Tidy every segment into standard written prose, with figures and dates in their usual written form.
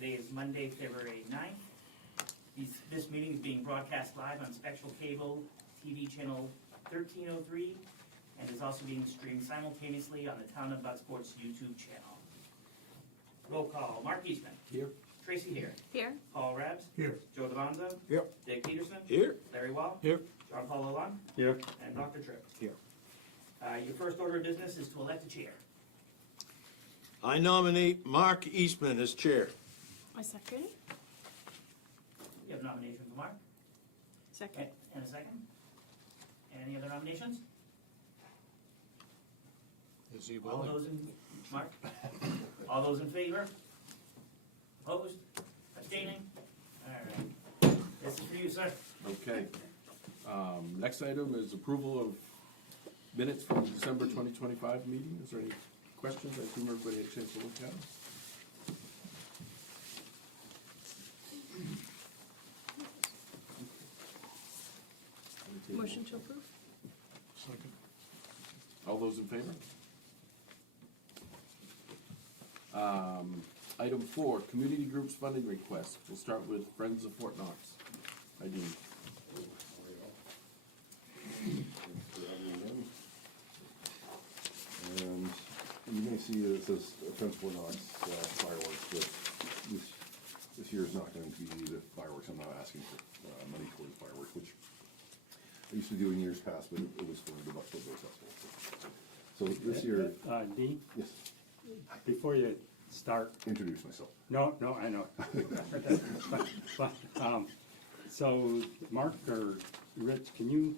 Today is Monday, February 9th. This meeting is being broadcast live on Spectral Cable TV channel 1303 and is also being streamed simultaneously on the Town of Bucksport's YouTube channel. Roll call. Mark Eastman. Here. Tracy Hare. Here. Paul Rebs. Here. Joe Devanza. Yep. Dick Peterson. Here. Larry Wall. Here. John Paul Lalonde. Here. And Dr. Tripp. Here. Your first order of business is to elect a chair. I nominate Mark Eastman as chair. I second. You have a nomination for Mark. Second. And a second. Any other nominations? Is he All willing? those in, Mark? All those in favor? Opposed? Abstaining? All right. This is for you, sir. Okay. Next item is approval of minutes from the December 2025 meeting. Is there any questions? I assume everybody had a chance to look at them. Motion to approve? Second. All those in favor? Item 4, community groups funding request. We'll start with Friends of Fort Knox. Ideen. And you may see that it says Friends of Fort Knox fireworks, but this year is not going to be the fireworks. I'm not asking for money towards fireworks, which I used to do in years past, but it was for the Bucksport Rose Festival. So this year, Dean, yes, before you start, introduce myself. no, I know. So Mark or Rich, can you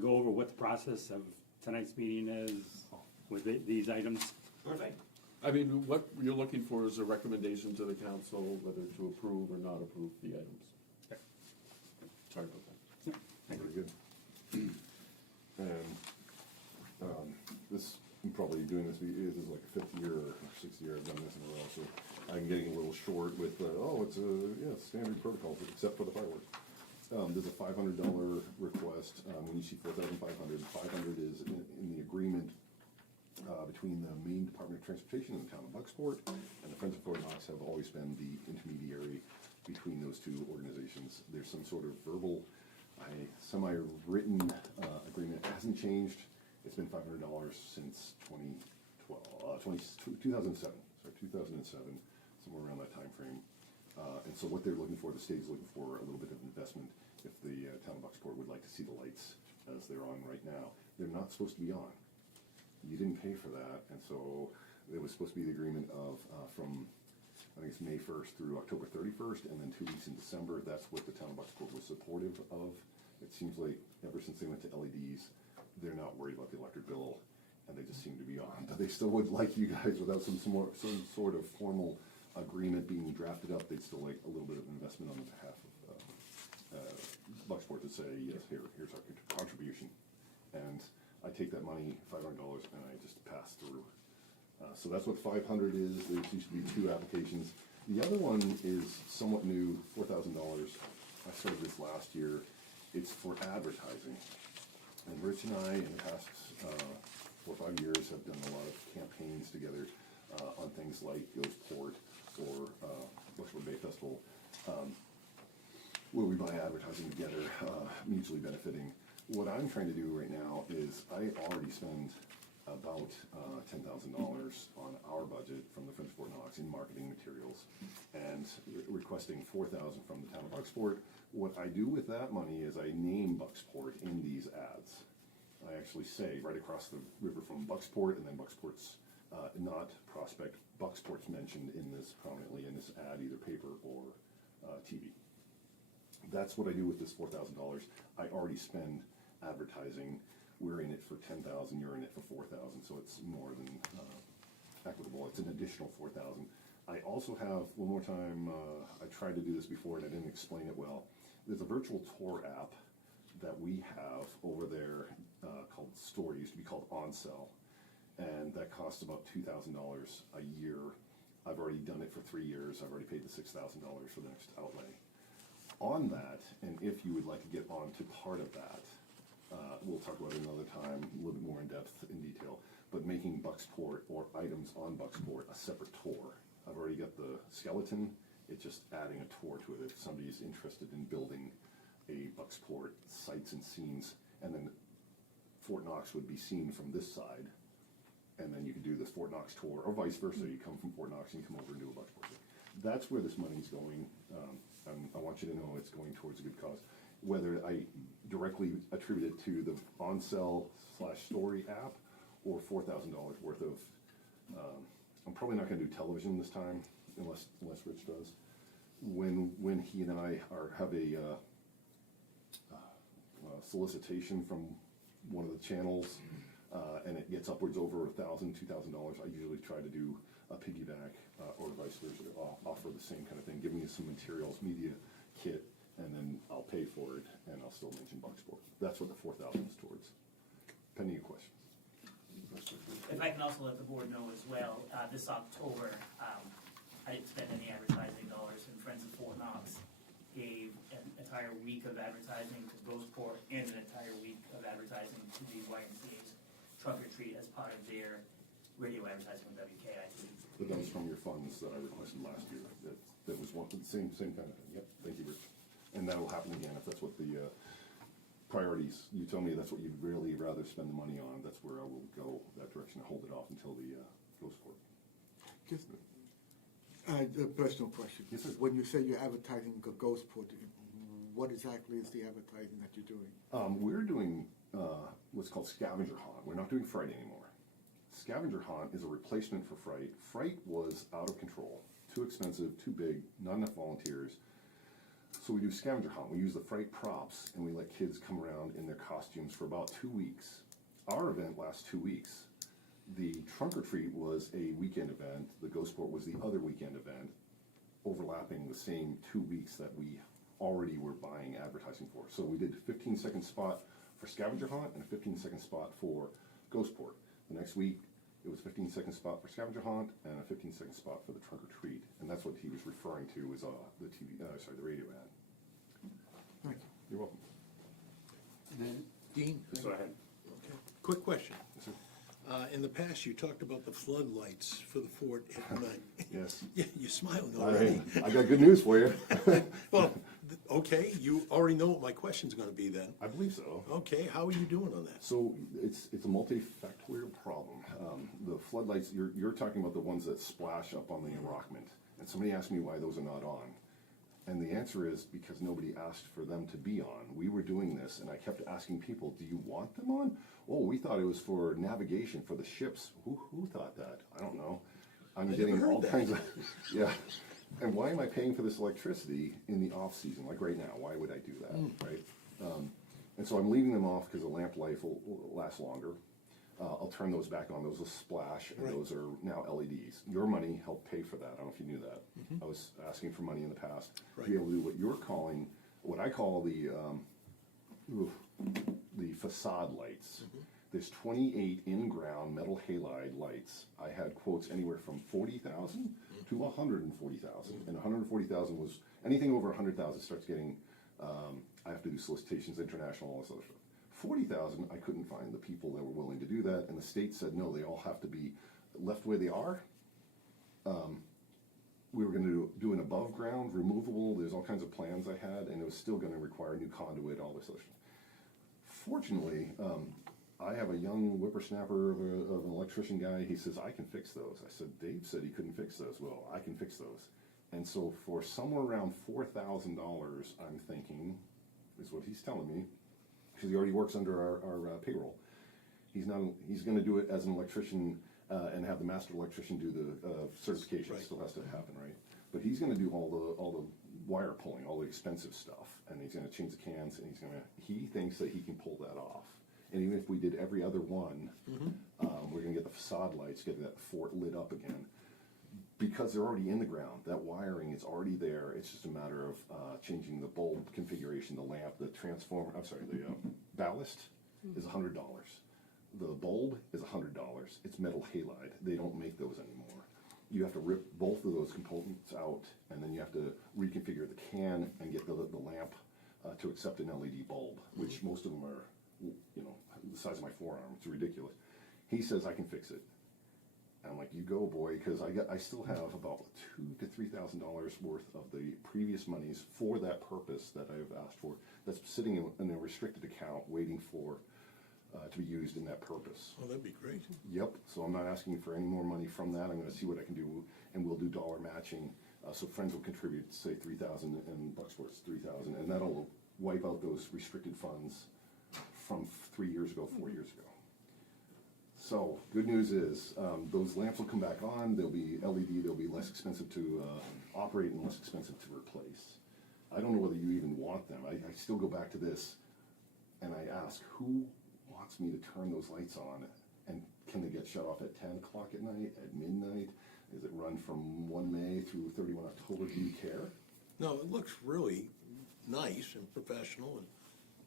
go over what the process of tonight's meeting is with these items? Perfect. I mean, what you're looking for is a recommendation to the council whether to approve or not approve the items. Okay. Sorry about that. Very good. And this, I'm probably doing this, this is like a 5th year or 6th year I've done this in a row, so I'm getting a little short with, it's a standard protocol, except for the fireworks. There's a $500 request. When you see 4,500, 500 is in the agreement between the Maine Department of Transportation and the Town of Bucksport, and the Friends of Fort Knox have always been the intermediary between those two organizations. There's some sort of verbal, semi-written agreement. It hasn't changed. It's been $500 since 2007. Sorry, 2007, somewhere around that time frame. And so what they're looking for, the state is looking for a little bit of investment if the Town of Bucksport would like to see the lights as they're on right now. They're not supposed to be on. You didn't pay for that, and so it was supposed to be the agreement of from, I think it's May 1st through October 31st, and then 2 weeks in December. That's what the Town of Bucksport was supportive of. It seems like ever since they went to LEDs, they're not worried about the electric bill, and they just seem to be on. But they still would like you guys, without some sort of formal agreement being drafted up, they'd still like a little bit of investment on the behalf of Bucksport to say, yes, here's our contribution. And I take that money, $500, and I just pass through. So that's what 500 is. There used to be 2 applications. The other one is somewhat new, $4,000. I started this last year. It's for advertising. And Rich and I, in the past 4 or 5 years, have done a lot of campaigns together on things like Ghost Port or Bucksport Bay Festival, where we buy advertising together, mutually benefiting. What I'm trying to do right now is I already spend about $10,000 on our budget from the Friends of Fort Knox in marketing materials, and requesting $4,000 from the Town of Bucksport. What I do with that money is I name Bucksport in these ads. I actually say right across the river from Bucksport, and then Bucksport's not Prospect. Bucksport's mentioned in this prominently in this ad, either paper or TV. That's what I do with this $4,000. I already spend advertising. We're in it for $10,000. You're in it for $4,000. So it's more than equitable. It's an additional $4,000. I also have one more time. I tried to do this before and I didn't explain it well. There's a virtual tour app that we have over there called Store. It used to be called OnSell, and that costs about $2,000 a year. I've already done it for 3 years. I've already paid the $6,000 for the next outlay. On that, and if you would like to get on to part of that, we'll talk about it another time, a little bit more in depth, in detail, but making Bucksport or items on Bucksport a separate tour. I've already got the skeleton. It's just adding a tour to it. If somebody's interested in building a Bucksport sights and scenes, and then Fort Knox would be seen from this side, and then you could do the Fort Knox tour, or vice versa. You come from Fort Knox and you come over and do a Bucksport tour. That's where this money's going. I want you to know it's going towards a good cause. Whether I directly attribute it to the on-sell/story app or $4,000 worth of, I'm probably not gonna do television this time unless Rich does. When he and I have a solicitation from one of the channels, and it gets upwards over $1,000, $2,000, I usually try to do a piggyback, or vice versa, offer the same kind of thing, giving you some materials, media kit, and then I'll pay for it, and I'll still mention Bucksport. That's what the 4,000 is towards. Pending your questions. If I can also let the board know as well, this October, I didn't spend any advertising dollars, and Friends of Fort Knox gave an entire week of advertising to Ghostport and an entire week of advertising to the YMCA's Trunk or Treat as part of their radio advertising with WKIT. But that was from your funds that I requested last year. That was one, same kind of thing. Yep, thank you, Rich. And that'll happen again if that's what the priorities, you tell me that's what you'd really rather spend the money on, that's where I will go that direction and hold it off until the Ghostport. Just a personal question. Yes, sir. When you say you're advertising Ghostport, what exactly is the advertising that you're doing? We're doing what's called scavenger hunt. We're not doing Fright anymore. Scavenger hunt is a replacement for Fright. Fright was out of control, too expensive, too big, not enough volunteers. So we do scavenger hunt. We use the Fright props and we let kids come around in their costumes for about 2 weeks. Our event lasts 2 weeks. The Trunk or Treat was a weekend event. The Ghostport was the other weekend event, overlapping the same 2 weeks that we already were buying advertising for. So we did a 15-second spot for scavenger hunt and a 15-second spot for Ghostport. The next week, it was a 15-second spot for scavenger hunt and a 15-second spot for the Trunk or Treat, and that's what he was referring to as the radio ad. Thank you. You're welcome. Dean? Go ahead. Okay. Quick question. Yes, sir. In the past, you talked about the floodlights for the fort at night. Yes. Yeah, you're smiling All already. right. I got good news for you. Well, okay, you already know what my question's gonna be then. I believe so. Okay, how are you doing on that? So it's a multifactorial problem. The floodlights, you're talking about the ones that splash up on the embankment. And somebody asked me why those are not on. And the answer is because nobody asked for them to be on. We were doing this and I kept asking people, do you want them on? Oh, we thought it was for navigation for the ships. Who thought that? I don't know. I'm I getting never heard all that. kinds of, yeah. And why am I paying for this electricity in the off season, like right now? Why would I do that, right? And so I'm leaving them off because the lamp life will last longer. I'll turn those back on. Those will splash, and Right. those are now LEDs. Your money helped pay for that. I don't know if you knew that. I was asking for money in the past to be Right. able to do what you're calling, what I call the facade lights. There's 28 in-ground metal halide lights. I had quotes anywhere from 40,000 to 140,000, and 140,000 was anything over 100,000 starts getting. I have to do solicitations, international, all this other stuff. 40,000, I couldn't find the people that were willing to do that, and the state said no, they all have to be left where they are. We were going to do an above ground, removable. There's all kinds of plans I had, and it was still going to require new conduit, all this other stuff. Fortunately, I have a young whippersnapper of an electrician guy. He says, I can fix those. I said, Dave said he couldn't fix those. Well, I can fix those. And so for somewhere around $4,000, I'm thinking, is what he's telling me, because he already works under our payroll. He's going to do it as an electrician and have the master electrician do the certification. Right. Still has to happen, right? But he's going to do all the wire pulling, all the expensive stuff, and he's going to change the cans, and he thinks that he can pull that off. And even if we did every other one, we're going to get the facade lights, get that fort lit up again. Because they're already in the ground, that wiring is already there. It's just a matter of changing the bulb configuration, the lamp, the transformer. I'm sorry, the ballast is $100. The bulb is $100. It's metal halide. They don't make those anymore. You have to rip both of those components out, and then you have to reconfigure the can and get the lamp to accept an LED bulb, which most of them are, the size of my forearm. It's ridiculous. He says I can fix it. I'm like, you go, boy, because I still have about 2 to $3,000 worth of the previous monies for that purpose that I've asked for, that's sitting in a restricted account waiting for, to be used in that purpose. Oh, that'd be great. Yep, so I'm not asking for any more money from that, I'm gonna see what I can do, and we'll do dollar matching. So friends will contribute, say, 3,000, and Bucksport's 3,000, and that'll wipe out those restricted funds from 3 years ago, 4 years ago. So, good news is, those lamps will come back on, they'll be LED, they'll be less expensive to operate and less expensive to replace. I don't know whether you even want them, I still go back to this, and I ask, who wants me to turn those lights on? And can they get shut off at 10 o'clock at night, at midnight? Is it run from 1 May through 31 October, do you care? No, it looks really nice and professional and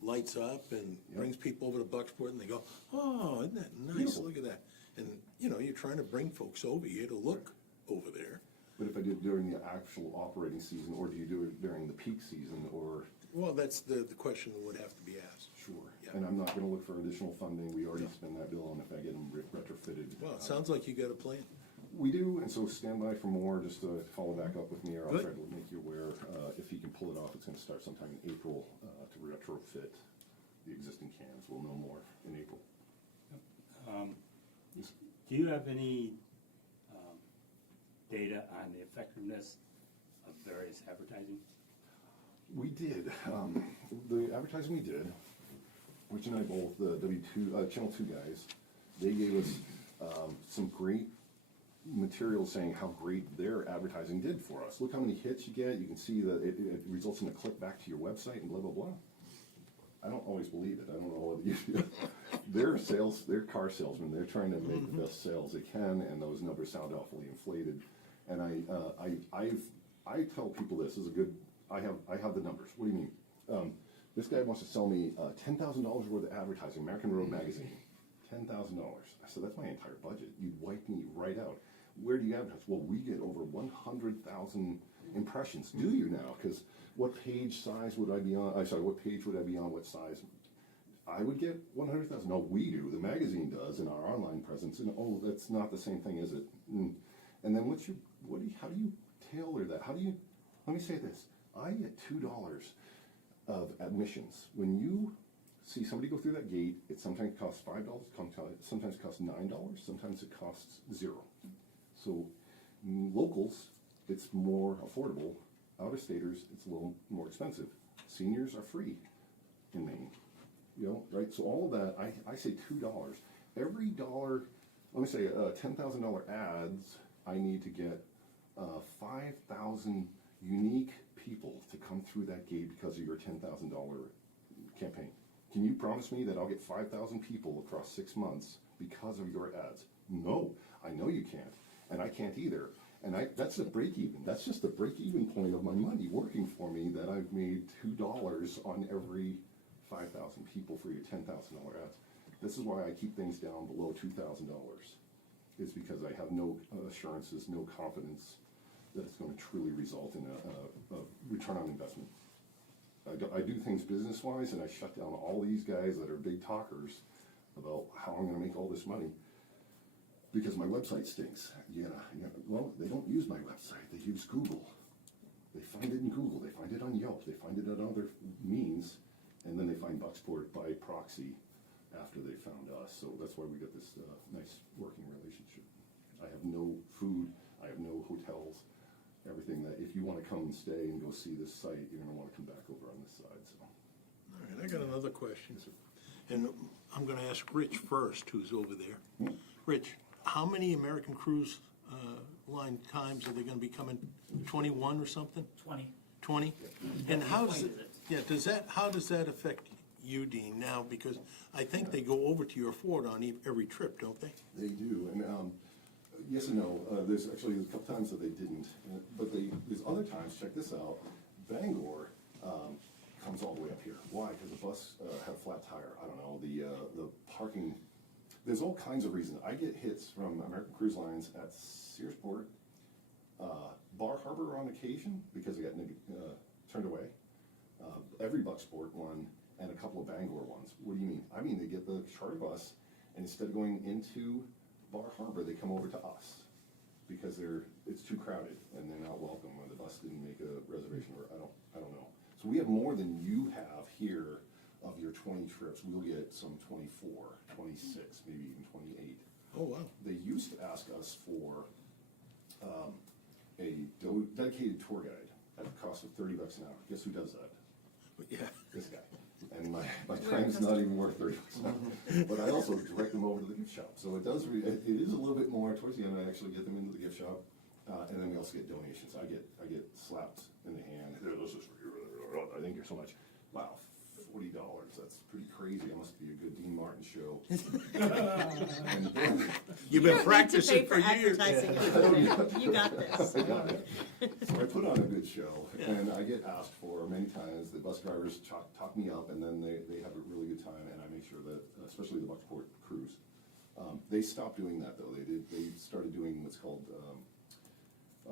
lights up and brings people over to Bucksport and they go, oh, isn't that nice? Beautiful. Look at that. And, you know, you're trying to bring folks over here to look over there. But if I do it during the actual operating season, or do you do it during the peak season, or? Well, that's the question that would have to be asked. Sure. Yeah. And I'm not gonna look for additional funding, we already spent that bill, and if I get them retrofitted. Well, it sounds like you got a plan. We do, and so stand by for more, just to follow back up with me, or I'll Good. try to make you aware, if he can pull it off, it's gonna start sometime in April, to retrofit the existing cans, we'll know more in April. Do you have any data on the effectiveness of various advertising? We did, the advertising we did, Rich and I both, the W2, Channel 2 guys, they gave us, some great material saying how great their advertising did for us. Look how many hits you get, you can see that it results in a click back to your website and blah, blah, blah. I don't always believe it, I don't know whether you do. They're car salesmen, they're trying to make the best sales they can, and those numbers sound awfully inflated. And I tell people this is a good, I have the numbers, what do you mean? This guy wants to sell me $10,000 worth of advertising, American Road Magazine, $10,000. I said, that's my entire budget, you'd wipe me right out. Where do you advertise? Well, we get over 100,000 impressions. Do you now? Because what page size would I be on? What page would I be on? What size? I would get 100,000. No, we do. The magazine does in our online presence. And oh, that's not the same thing, is it? And then how do you tailor that? Let me say this. I get $2 of admissions. When you see somebody go through that gate, it sometimes costs $5, sometimes costs $9, sometimes it costs $0. So locals, it's more affordable. Out-of-staters, it's a little more expensive. Seniors are free in Maine, you know, right? So all of that, I say $2. Every dollar, let me say $10,000 ads, I need to get 5,000 unique people to come through that gate because of your $10,000 campaign. Can you promise me that I'll get 5,000 people across 6 months because of your ads? No, I know you can't, and I can't either. And that's the break even. That's just the break even point of my money working for me, that I've made $2 on every 5,000 people for your $10,000 ads. This is why I keep things down below $2,000. Is because I have no assurances, no confidence that it's going to truly result in a return on investment. I do things business-wise, and I shut down all these guys that are big talkers about how I'm going to make all this money. Because my website stinks. Well, they don't use my website, they use Google. They find it in Google, they find it on Yelp, they find it on other means, and then they find Bucksport by proxy after they found us. So that's why we got this nice working relationship. I have no food, I have no hotels, everything that, if you want to come and stay and go see this site, you're going to want to come back over on this side. So. All right, I got another question. And I'm gonna ask Rich first, who's over there. Rich, how many American Cruise Line times are they gonna be coming? 21 or something? 20. 20? And how does 20 it, visits. how does that affect you, Dean, now? Because I think they go over to your fort on every trip, don't they? They do, and yes and no. There's a couple times that they didn't, but there's other times. Check this out. Bangor comes all the way up here. Why? Because the bus had a flat tire. I don't know. The parking. There's all kinds of reasons. I get hits from American Cruise Lines at Searsport, Bar Harbor on occasion because they got turned away. Every Bucksport one and a couple of Bangor ones. What do you mean? I mean they get the charter bus, and instead of going into Bar Harbor, they come over to us because it's too crowded and they're not welcome. make a reservation, or I don't know. So we have more than you have here of your 20 trips. We'll get some 24, 26, maybe even 28. Oh, wow. They used to ask us for a dedicated tour guide at a cost of $30 an hour. Guess who does that? But yeah, This guy. And my time's not even worth $30 an hour. But I also direct them over to the gift shop. So it does, it is a little bit more towards the end. I actually get them into the gift shop. And then we also get donations. I get slapped in the hand. Here, this is for you. I thank you so much. Wow, $40. That's pretty crazy. It must be a good Dean Martin show. And then, you've been practicing for years. You got this. I got it. So I put on a good show, and I get asked for many times. The bus drivers talk me up, and then they have a really good time, and I make sure that, especially the Bucksport crews, they stopped doing that though. They started doing what's called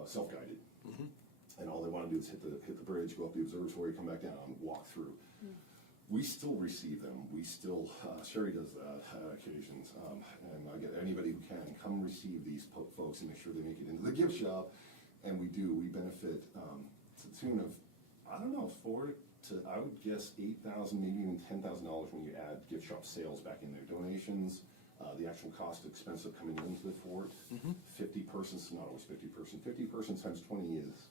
self-guided, and all they want to do is hit the bridge, go up the observatory, come back down, walk through. We still receive them. We still, Sherry does that on occasions, and I get anybody who can come receive these folks and make sure they make it into the gift shop. And we do. We benefit to the tune of, I don't know, I would guess $8,000, maybe even $10,000 when you add gift shop sales back in there. Donations, the actual cost expense of coming into the fort. 50 persons, not always 50 person. 50 persons times 20 is,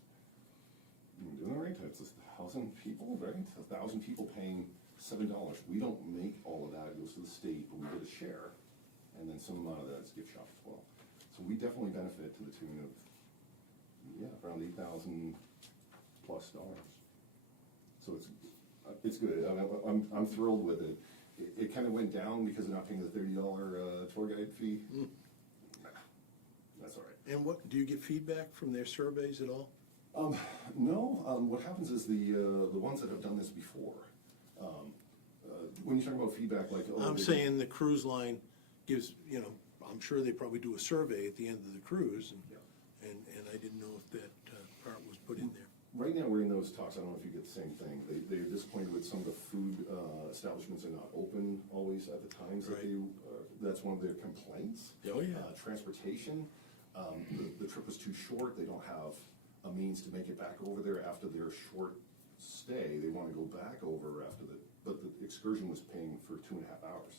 doing it right? It's 1,000 people, right? 1,000 people paying $7. We don't make all of that. It goes to the state, but we get a share. And then some amount of that is gift shop as well. So we definitely benefit to the tune of, around $8,000 plus. So it's good. I'm thrilled with it. It kind of went down because of not paying the $30 tour guide fee. That's all right. And what, do you get feedback from their surveys at all? No. What happens is the ones that have done this before. When you talk about feedback, like I'm saying the cruise line gives, I'm sure they probably do a survey at the end of the cruise, and I didn't know if that part was put in there. Right now, we're in those talks. I don't know if you get the same thing. They're disappointed with some of the food establishments are not open always at the times that Right. that's one of their complaints. Oh, yeah. Transportation, the trip was too short. They don't have a means to make it back over there after their short stay. They want to go back over but the excursion was paying for 2.5 hours.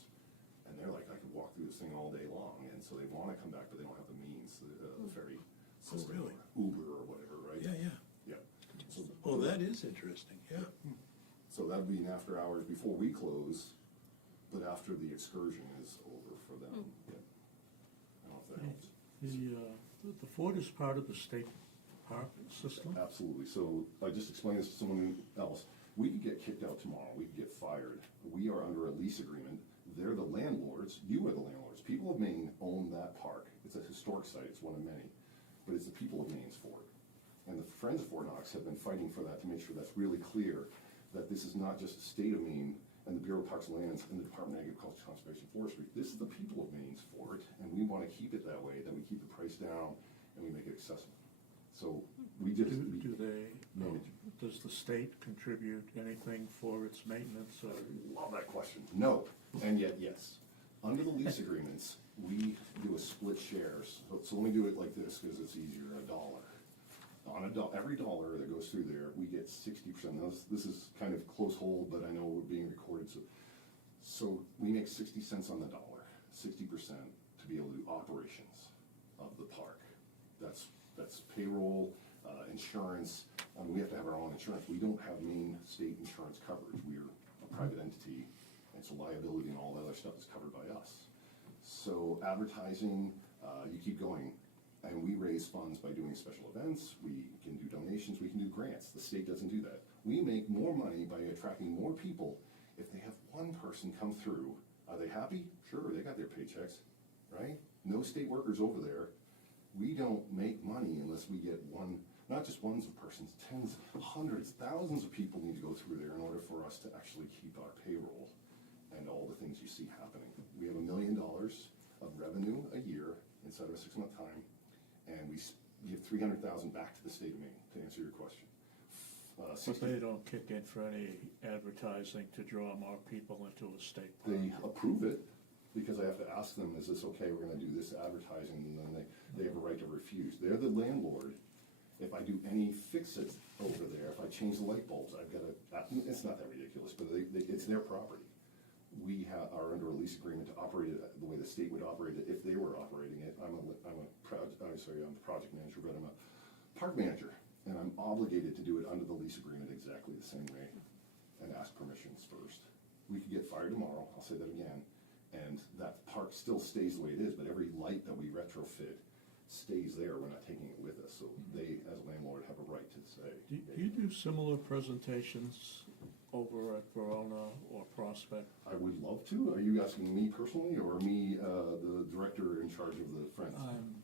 And they're like, I could walk through this thing all day long. And so they want to come back, but they don't have the means, the ferry system, really? or Uber or whatever, right? Yeah. Yeah. So, Well, that is interesting, yeah. so that'd be an after hours before we close, but after the excursion is over for them. Yeah. I don't know if that helps. The fort is part of the state park system? Absolutely. So I just explained this to someone else. We could get kicked out tomorrow. We could get fired. We are under a lease agreement. They're the landlords. You are the landlords. People of Maine own that park. It's a historic site. It's one of many. But it's the people of Maine's fort. And the Friends of Fort Knox have been fighting for that to make sure that's really clear, that this is not just the state of Maine and the Bureau of Parks and Lands and the Department of Agriculture, Conservation, and Forestry. This is the people of Maine's fort, and we want to keep it that way, that we keep the price down and we make it accessible. So we just manage. Does the state contribute anything for its maintenance or? Love that question. No, and yet yes. Under the lease agreements, we do a split shares. So let me do it like this because it's easier. $1. On every dollar that goes through there, we get 60%. Now this is kind of close hold, but I know we're being recorded. So we make 60 cents on the dollar, 60% to be able to do operations of the park. That's payroll, insurance. We have to have our own insurance. We don't have Maine state insurance coverage. We're a private entity, and so liability and all that other stuff is covered by us. So advertising, you keep going, and we raise funds by doing special events. We can do donations. We can do grants. The state doesn't do that. We make more money by attracting more people. If they have one person come through, are they happy? Sure, they got their paychecks, right? No state workers over there. We don't make money unless we get one, not just ones of persons, tens, hundreds, thousands of people need to go through there in order for us to actually keep our payroll and all the things you see happening. We have $1 million of revenue a year inside of a 6-month time, and we give $300,000 back to the state of Maine, to answer your question. But they don't kick in for any advertising to draw more people into a state park? They approve it, because I have to ask them, is this okay, we're gonna do this advertising, and then they have a right to refuse. They're the landlord, If I do any fix-it over there, if I change the light bulbs, I've got to, it's not that ridiculous, but it's their property. We are under a lease agreement to operate it the way the state would operate it if they were operating it. I'm the project manager, but I'm a park manager, and I'm obligated to do it under the lease agreement exactly the same way and ask permissions first. We could get fired tomorrow, I'll say that again, and that park still stays the way it is, but every light that we retrofit stays there, we're not taking it with us, so they, as a landlord, have a right to say. Do you do similar presentations over at Verona or Prospect? I would love to. Are you asking me personally, or me, the director in charge of the Friends? I'm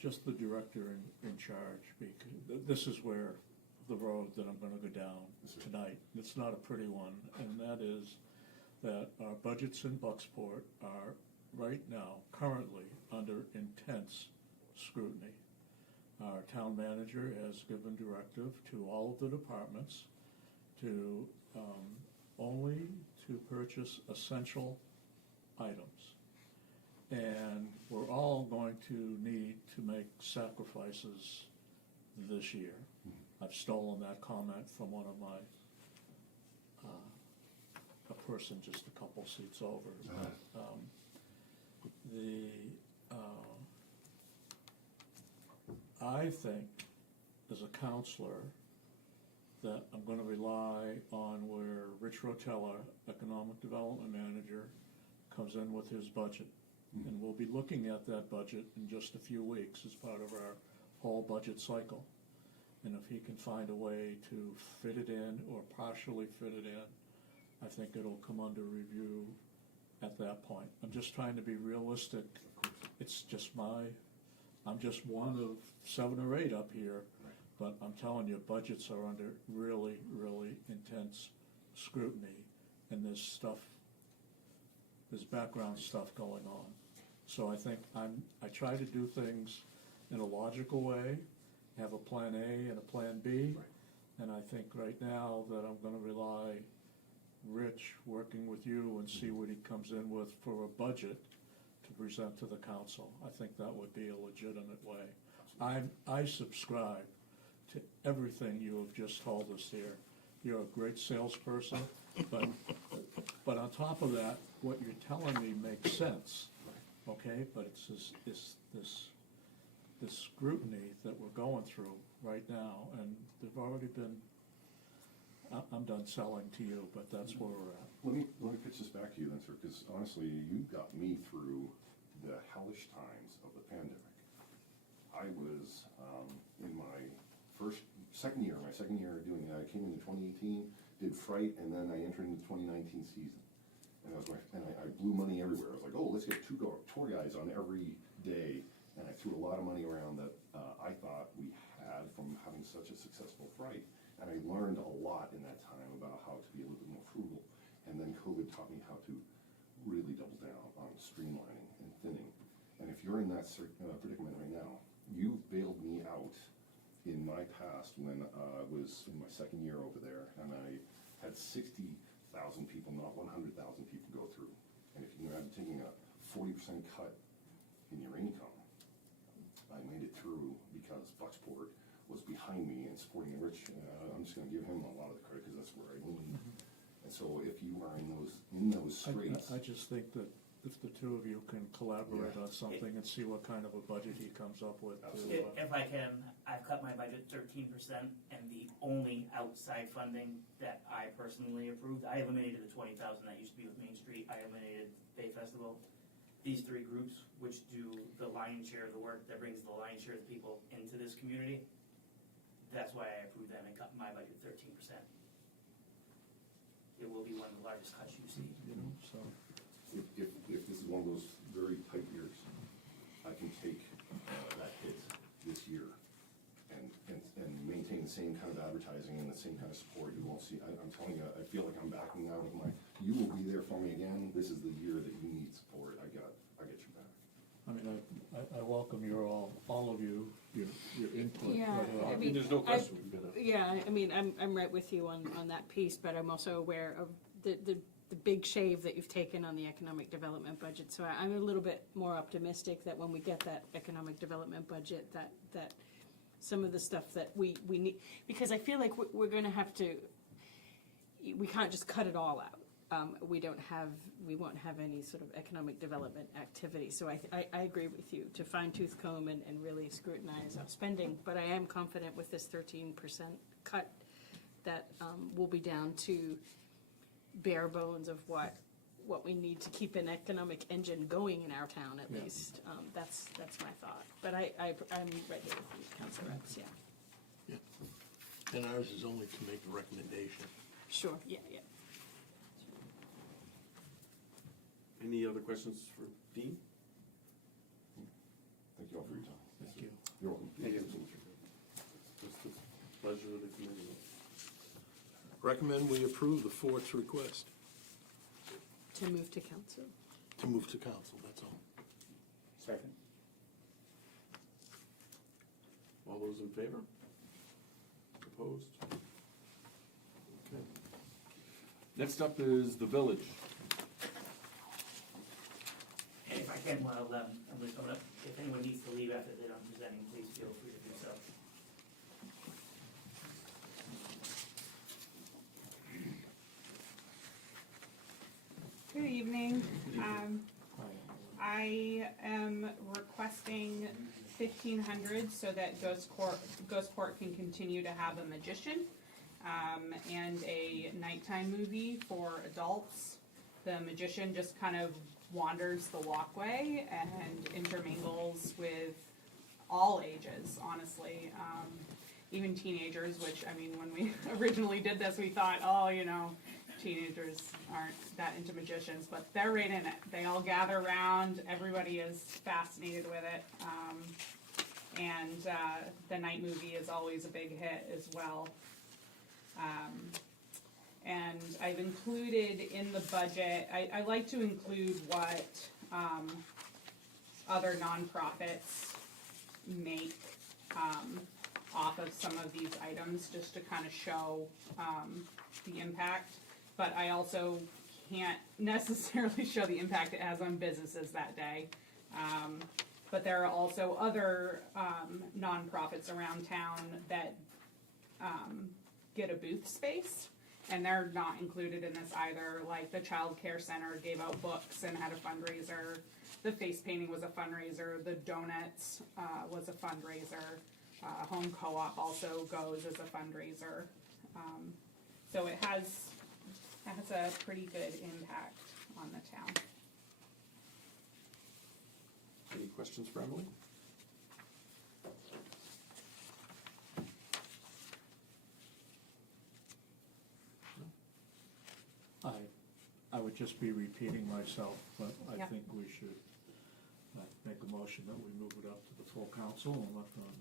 just the director in charge, because this is where the road that I'm gonna go down tonight. It's not a pretty one, and that is that our budgets in Bucksport are right now, currently, under intense scrutiny. Our town manager has given directive to all of the departments to only to purchase essential items. And we're all going to need to make sacrifices this year. I've stolen that comment from one of my, a person just a couple seats over. I think, as a counselor, that I'm gonna rely on where Rich Rotella, Economic Development Manager, comes in with his budget. And we'll be looking at that budget in just a few weeks as part of our whole budget cycle. And if he can find a way to fit it in or partially fit it in, I think it'll come under review at that point. I'm just trying to be realistic. It's just I'm just one of 7 or 8 up here, but I'm telling you, budgets are under really, really intense scrutiny, and there's background stuff going on. So I think I try to do things in a logical way, have a plan A and a plan B, and I think right now that I'm gonna rely Rich working with you and see what he comes in with for a budget to present to the council. I think that would be a legitimate way. I subscribe to everything you have just told us here. You're a great salesperson, but on top of that, what you're telling me makes sense, okay? But it's this scrutiny that we're going through right now, and there've already been, I'm done selling to you, but that's where we're at. Let me pitch this back to you then, sir, because honestly, you got me through the hellish times of the pandemic. I was in my second year doing it. I came into 2018, did Fright, and then I entered into the 2019 season. And I blew money everywhere. I was like, oh, let's get 2 tour guides on every day. And I threw a lot of money around that I thought we had from having such a successful Fright. And I learned a lot in that time about how to be a little bit more frugal. And then COVID taught me how to really double down on streamlining and thinning. And if you're in that predicament right now, you bailed me out in my past when I was in my second year over there, and I had 60,000 people, not 100,000 people go through. And if you imagine taking a 40% cut in your income, I made it through because Bucksport was behind me and supporting Rich. I'm just going to give him a lot of the credit because that's where I lean. And so if you are in those straits, I just think that if the two of you can collaborate on something and see what kind of a budget he comes up with. If I can, I've cut my budget 13%, and the only outside funding that I personally approved, I eliminated the 20,000 that used to be with Main Street. I eliminated Bay Festival. These 3 groups, which do the lion's share of the work, that brings the lion's share of the people into this community, that's why I approved them and cut my budget 13%. It will be one of the largest cuts you see. So. if this is one of those very tight years, I can take that hit this year and maintain the same kind of advertising and the same kind of support. You won't see, I'm telling you, I feel like I'm backing out of you will be there for me again. This is the year that you need support. I get you back. I mean, I welcome all of you, your input. Yeah, but, I mean, There's no question, we've got to. Yeah, I mean, I'm right with you on that piece, but I'm also aware of the big shave that you've taken on the economic development budget. So I'm a little bit more optimistic that when we get that economic development budget, that some of the stuff that we need, because I feel like we're gonna have to, we can't just cut it all out. We won't have any sort of economic development activity. So I agree with you, to fine tooth comb and really scrutinize our spending. But I am confident with this 13% cut that we'll be down to bare bones of what we need to keep an economic engine going in our town at least. That's my thought. But I'm right there with you, Councilor Rex, yeah. And ours is only to make a recommendation. Sure, yeah. Any other questions for Dean? Thank you all for your time. Thank you. You're welcome. Just the pleasure of the committee. Recommend we approve the fort's request To move to council. to move to council, that's all. Second. All those in favor? Opposed? Okay. Next up is the village. And if I can, while I'm just coming up, if anyone needs to leave after that I'm presenting, please feel free to do so. Good evening. I am requesting 1,500 so that Ghostport can continue to have a magician, and a nighttime movie for adults. The magician just kind of wanders the walkway and intermingles with all ages, honestly. Even teenagers, which, I mean, when we originally did this, we thought, oh, you know, teenagers aren't that into magicians, but they're right in it. They all gather around, everybody is fascinated with it. And the night movie is always a big hit as well. And I've included in the budget, I like to include what other nonprofits make off of some of these items, just to kind of show the impact. But I also can't necessarily show the impact it has on businesses that day. But there are also other nonprofits around town that get a booth space, and they're not included in this either. Like the Child Care Center gave out books and had a fundraiser. The face painting was a fundraiser. The donuts was a fundraiser. Home Co-op also goes as a fundraiser. So it has a pretty good impact on the town. Any questions for Emily? I would just be repeating myself, but I Yep. think we should make a motion that we move it up to the full council and let them.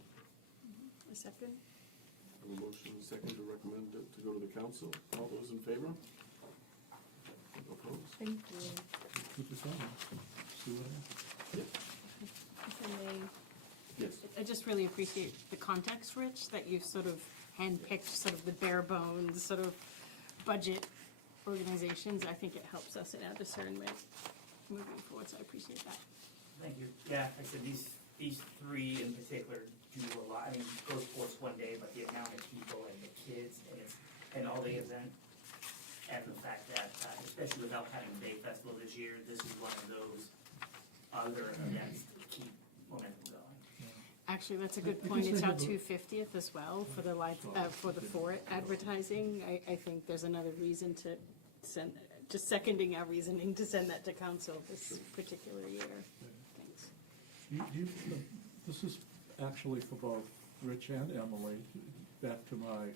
A second? I have a motion and a second to recommend it to go to the council. All those in favor? Opposed? Thank you. Keep it going. See what happens. If I may, Yes. I just really appreciate the context, Rich, that you've sort of handpicked sort of the bare bones, sort of budget organizations. I think it helps us in our discernment moving forward, so I appreciate that. Thank you. Yeah, like I said, these three in particular do a lot. I mean, Ghostport's one day, but the amount of people and the kids and all the event, and the fact that, especially without having the Day Festival this year, this is one of those other events to keep momentum going. Actually, that's a good I point. just It's think our of a- 250th as well for the live, for the Fort advertising. I think there's another reason to send, just seconding our reasoning to send that to council this particular year. Thanks. This is actually for both Rich and Emily, back to my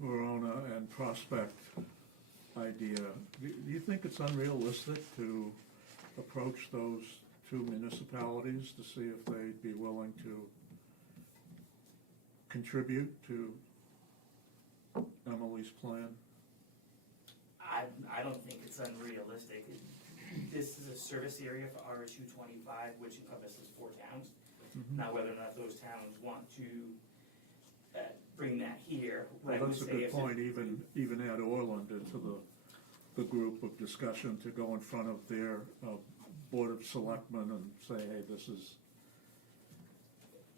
Verona and Prospect idea. Do you think it's unrealistic to approach those two municipalities to see if they'd be willing to contribute to Emily's plan? I don't think it's unrealistic. This is a service area for RSU 25, which encompasses 4 towns. Now, whether or not those towns want to bring that here, what I Well, would that's a say good is point, even add Orland into the group of discussion to go in front of their Board of Selectmen and say, hey, this is,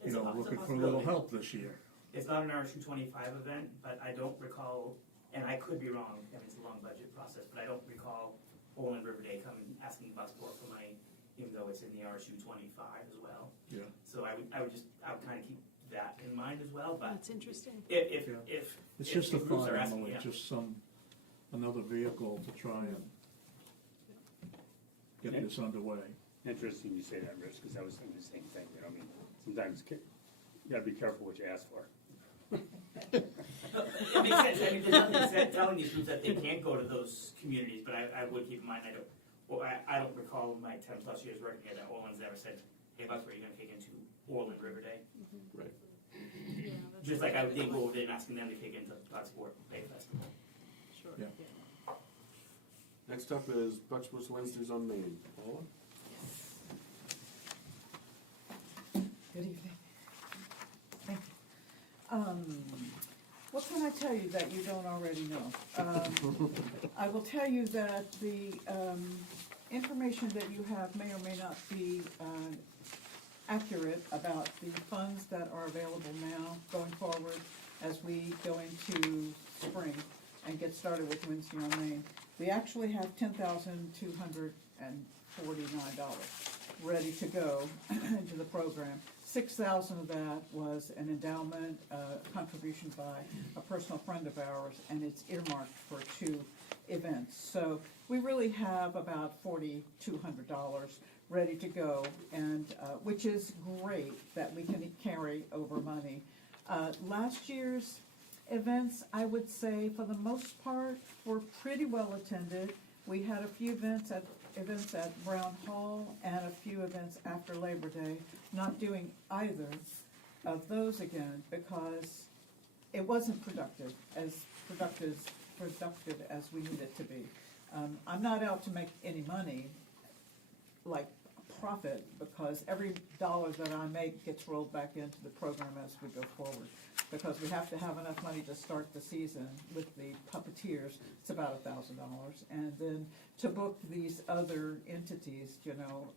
you It's a know, looking for a possibility. little help this year. It's not an RSU 25 event, but I don't recall, and I could be wrong, I mean, it's a long budget process, but I don't recall Orland River Day coming, asking Bucksport for money, even though it's in the RSU 25 as well. Yeah. So I would kind of keep that in mind as well, but That's interesting. if It's if just the a groups thought, are asking, Emily, yeah. just another vehicle to try and get this underway. Interesting you say that, Rich, because I was thinking the same thing, you know, I mean, sometimes you gotta be careful what you ask for. It makes sense, I mean, there's nothing said telling these groups that they can't go to those communities, but I would keep in mind, I don't recall my 10+ years working here that Orland's ever said, hey, Bucksport, you're gonna kick into Orland River Day. Right. Yeah, that's Just like I would go over there and asking them to kick into Bucksport Bay Festival. sure. Yeah. Next up is Bucksport's Wednesdays on Main. Paula? Good evening. Thank you. What can I tell you that you don't already know? I will tell you that the information that you have may or may not be accurate about the funds that are available now going forward as we go into spring and get started with Wednesday on Main. We actually have $10,249 ready to go into the program. 6,000 of that was an endowment contribution by a personal friend of ours, and it's earmarked for 2 events. So we really have about $4,200 ready to go, and which is great that we can carry over money. Last year's events, I would say, for the most part, were pretty well attended. We had a few events at Brown Hall and a few events after Labor Day, not doing either of those again because it wasn't productive as we need it to be. I'm not out to make any money, like profit, because every dollar that I make gets rolled back into the program as we go forward. Because we have to have enough money to start the season with the puppeteers, it's about $1,000. And then to book these other entities, you know,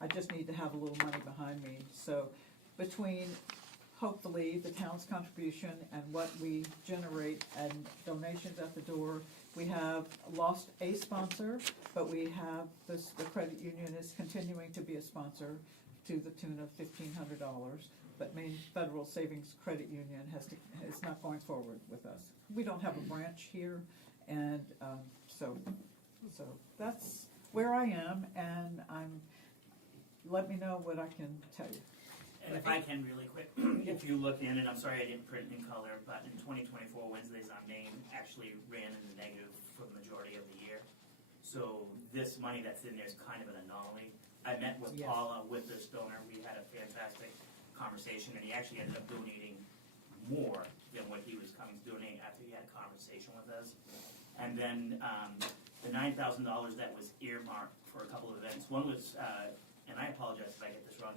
I just need to have a little money behind me. So between hopefully the town's contribution and what we generate and donations at the door, we have lost a sponsor, but we have the credit union is continuing to be a sponsor to the tune of $1,500. But Maine Federal Savings Credit Union is not going forward with us. We don't have a branch here, and so that's where I am, and let me know what I can tell you. And if I can really quick, if you look in, and I'm sorry I didn't print in color, but in 2024, Wednesdays on Main actually ran in the negative for the majority of the year. So this money that's in there is kind of an anomaly. I met with Yes. Paula with this donor. We had a fantastic conversation, and he actually ended up donating more than what he was coming to donate after he had a conversation with us. And then the $9,000 that was earmarked for a couple of events. One was, and I apologize if I get this wrong,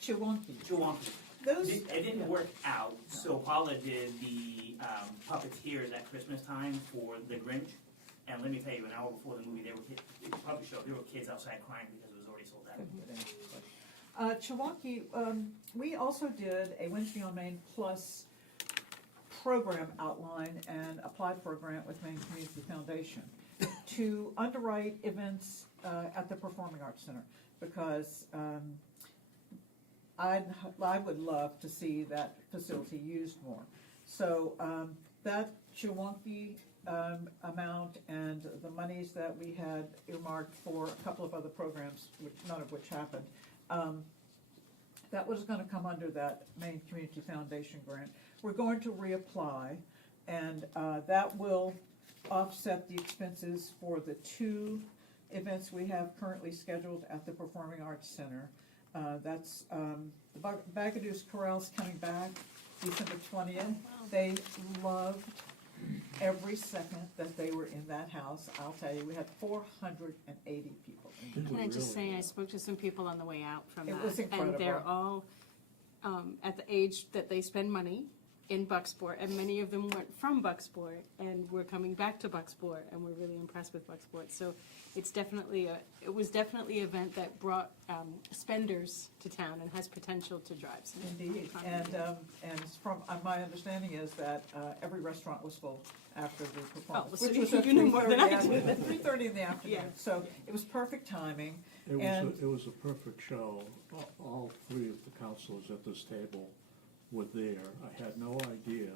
Chewonki. Those, It didn't work out, so Paula did the puppeteers at Christmas time for the Grinch. And let me tell you, an hour before the movie, there were kids outside crying because it was already sold out. Chewonki, we also did a Wednesday on Main Plus program outline and applied for a grant with Maine Community Foundation to underwrite events at the Performing Arts Center, because I would love to see that facility used more. So that Chewonki amount and the monies that we had earmarked for a couple of other programs, none of which happened, that was going to come under that Maine Community Foundation grant. We're going to reapply, and that will offset the expenses for the 2 events we have currently scheduled at the Performing Arts Center. That's the Bagaduce Chorale's coming back December 20th. They loved every second that they were in that house. I'll tell you, we had 480 people. Can I just say, I spoke to some people on the way out from It that. was incredible. And they're all at the age that they spend money, in Bucksport, and many of them weren't from Bucksport, and we're coming back to Bucksport, and we're really impressed with Bucksport. So it was definitely an event that brought spenders to town and has potential to drive some Indeed, economy. and from, my understanding is that every restaurant was full after the performance. so which was at you knew more than I 3:30 did. 3:30 in the afternoon, Yeah. so it was perfect timing. It And- was a perfect show. All three of the counselors at this table were there. I had no idea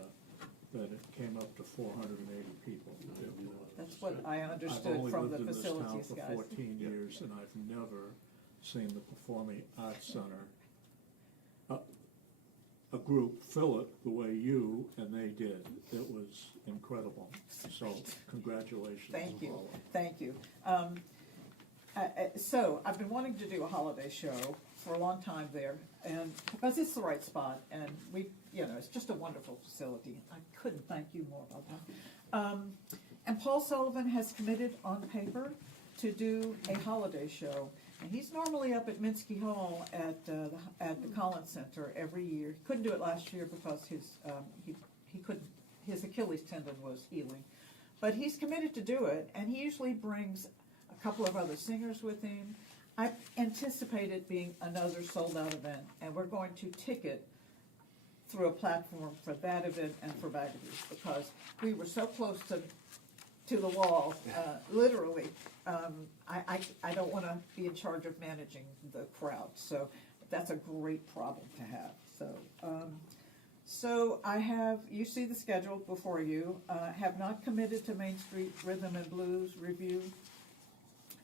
that it came up to 480 people. It was- That's what I I've understood only from the lived in this town facilities for guys. 14 years, and I've never seen the Performing Arts Center, a group fill it the way you and they did. It was incredible. So congratulations. Thank you, all of them. thank you. So I've been wanting to do a holiday show for a long time there, and because it's the right spot, and it's just a wonderful facility. I couldn't thank you more about that. And Paul Sullivan has committed on paper to do a holiday show, and he's normally up at Minsky Hall at the Collins Center every year. He couldn't do it last year because his Achilles tendon was healing, but he's committed to do it, and he usually brings a couple of other singers with him. I anticipate it being another sold-out event, and we're going to ticket through a platform for that event and for Vagaboos, because we were so close to the wall, literally. I don't want to be in charge of managing the crowd, so that's a great problem to have. So I have, you see the schedule before you, have not committed to Main Street Rhythm and Blues review.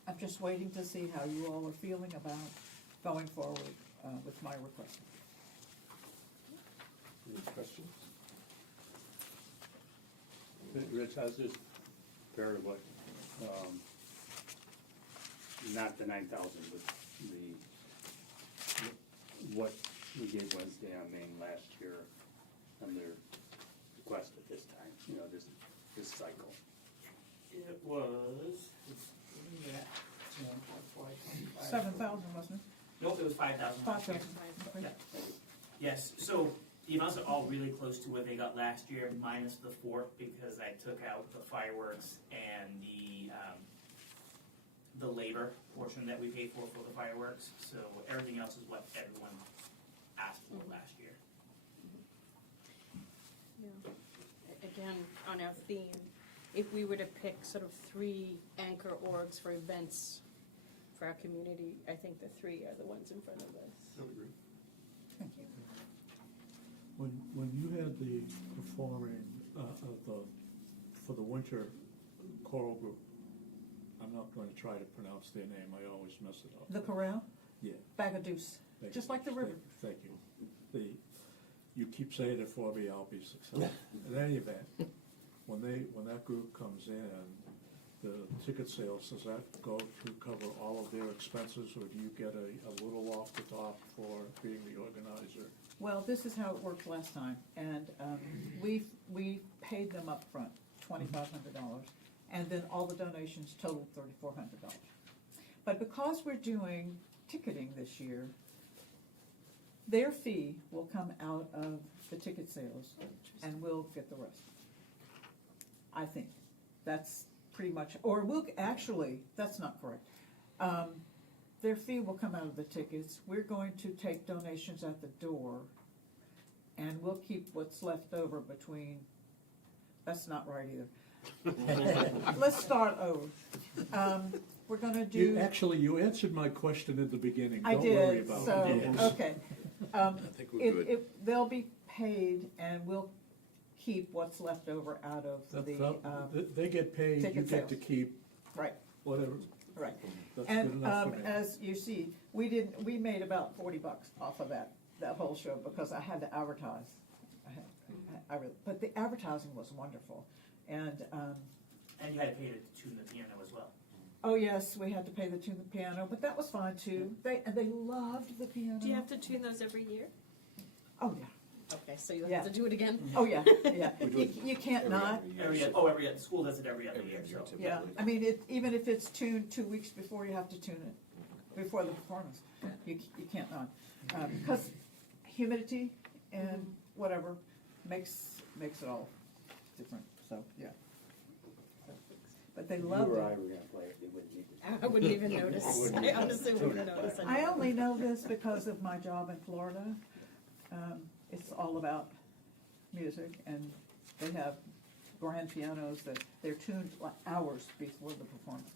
I'm just waiting to see how you all are feeling about going forward with my request. Any questions? Rich, I was just compared to what, not the 9,000, but what we gave Wednesday on Main last year on their request at this time, this cycle. It was, 7,000, wasn't it? Nope, it was 5,000. 5,000. Yeah. Yes, so the amounts are all really close to what they got last year, minus the fourth, because I took out the fireworks and the labor portion that we paid for the fireworks. So everything else is what everyone asked for last year. Again, on our theme, if we were to pick sort of 3 anchor orgs for events for our community, I think the 3 are the ones in front of us. I would agree. Thank you. When you had the performing for the winter choral group, I'm not going to try to pronounce their name, I always mess it up. The corral, Yeah. Vagaboos, Thank just you. like the river. Thank you. You keep saying it for me, I'll be successful. In any event, when that group comes in, the ticket sales, does that go to cover all of their expenses, or do you get a little off the top for being the organizer? Well, this is how it worked last time, and we paid them up front, $2,500, and then all the donations totaled $3,400. But because we're doing ticketing this year, their fee will come out of the ticket sales, and we'll get the rest. I think that's pretty much, or actually, that's not correct. Their fee will come out of the tickets. We're going to take donations at the door, and we'll keep what's left over between, that's not right either. Let's start over. We're gonna do. You answered my question at the beginning, I don't worry did, about so, it. okay. I think we're good. They'll be paid, and we'll keep what's left over out of They get paid, you ticket get to sales. keep right, whatever. right. That's good And enough for me. as you see, we made about $40 off of that whole show, because I had to advertise. But the advertising was wonderful, and, And you had to pay to tune the piano as well. oh yes, we had to pay the tune the piano, but that was fine too. They loved the piano. Do you have to tune those every year? Oh, yeah. Okay, so you'll Yeah. have to do it again? Oh, yeah, yeah. You can't not. Every other, the school does it every other year, so. Yeah, I mean, even if it's tuned 2 weeks before, you have to tune it, before the performance. You can't not. Because humidity and whatever, makes it all different, so, yeah. But they You love or I it. were gonna play it, they wouldn't need to. I wouldn't even notice. I honestly wouldn't notice. I only know this because of my job in Florida. It's all about music, and they have grand pianos that they're tuned like hours before the performance.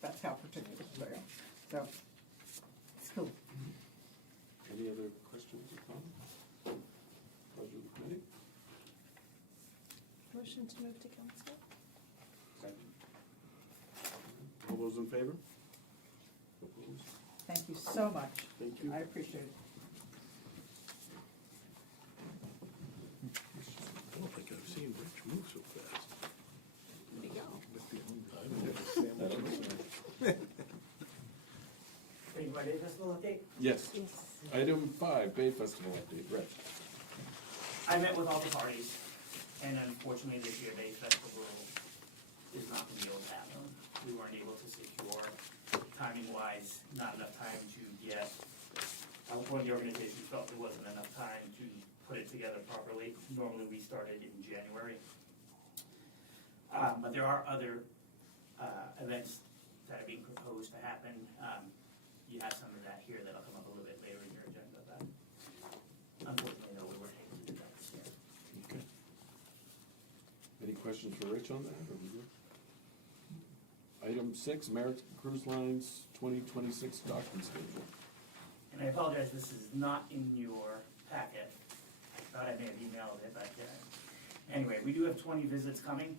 That's how particular they are. So, it's cool. Any other questions or comments? Pleasure of the committee. Motion to move to council? All those in favor? Opposed? Thank you so much. Thank you. I appreciate it. I don't think I've seen Rich move so fast. There you go. Green Bay Festival update? Yes. Yes. Item 5, Bay Festival update. Rich. I met with all the parties, and unfortunately this year Bay Festival is not gonna be able to happen. We weren't able to secure, timing wise, not enough time to get, one of the organizations felt there wasn't enough time to put it together properly. Normally we started in January. But there are other, events that are being proposed to happen. You have some of that here that'll come up a little bit later in your agenda, but unfortunately, no, we weren't able to do that this year. Okay. Any questions for Rich on that? Or we good? Item 6, American Cruise Lines 2026 docking schedule. And I apologize, this is not in your packet. I thought I may have emailed it, but, anyway, we do have 20 visits coming.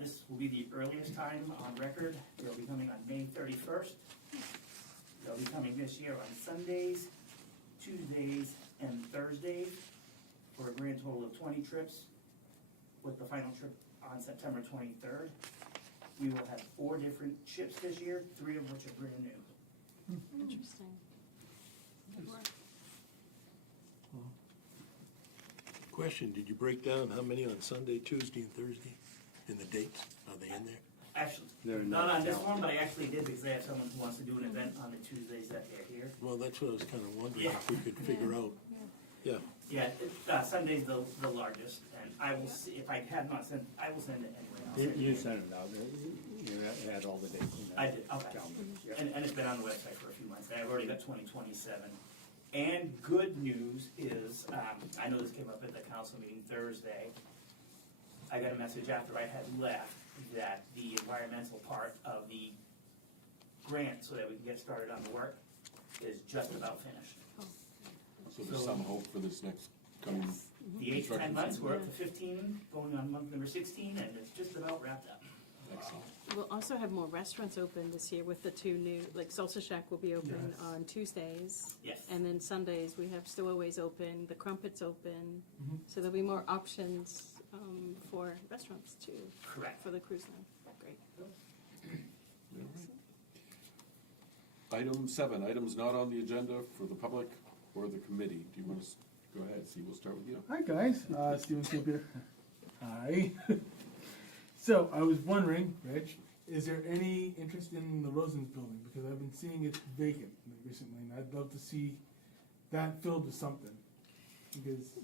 This will be the earliest time on record. They'll be coming on May 31st. They'll be coming this year on Sundays, Tuesdays, and Thursdays for a grand total of 20 trips, with the final trip on September 23rd. We will have 4 different ships this year, 3 of which are brand new. Interesting. Good work. Question, did you break down how many on Sunday, Tuesday, and Thursday? And the dates, are they in there? Actually, They're not not on this out. one, but I actually did because they have someone who wants to do an event on the Tuesdays that they're here. Well, that's what I was kinda wondering, Yeah. if we could figure out. Yeah, Yeah, Sunday's the largest, and I will see, if I have not sent, I will send it anyway. I'll send You it. sent it out, you had all the dates in there. I did, okay. Calendar. Yeah. And it's been on the website for a few months, and I've already got 2027. And good news is, I know this came up at the council meeting Thursday. I got a message after I had left that the environmental part of the grant, so that we can get started on the work, is just about finished. So there's some hope for this next coming. The 8 to 10 months, we're up to Yeah. 15, going on month number 16, and it's just about wrapped up. Excellent. We'll also have more restaurants open this year with the 2 new, like Salsa Shack will be open Yes. on Tuesdays. Yes. And then Sundays, we have Stowaways open, the Crumpets open. Mm-hmm. So there'll be more options for restaurants too, Correct. for the cruise line. Great. All right. Item 7, items not on the agenda for the public or the committee. Do you want to go ahead, Steve? We'll start with you. Hi guys, Stephen St. Peter. Hi. So I was wondering, Rich, is there any interest in the Rosens building? Because I've been seeing it vacant recently, and I'd love to see that filled with something. Because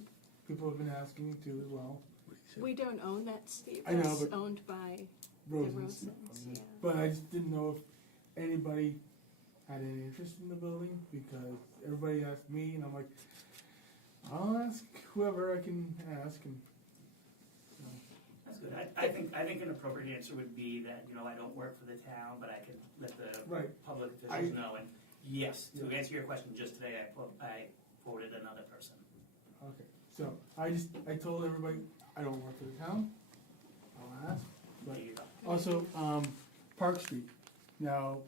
people have been asking too as well. We don't own that, Steve. I know, That's but- owned by the Rosens. Rosens, yeah. But I just didn't know if anybody had any interest in the building, because everybody asked me, and I'm like, I'll ask whoever I can ask, and That's good. I think an appropriate answer would be that, I don't work for the town, but I can let the Right. public officials know. And yes, to answer your question, just today, I quoted another person. okay. So I told everybody I don't work for the town. I'll ask. But There you go. also, Park Street. Now,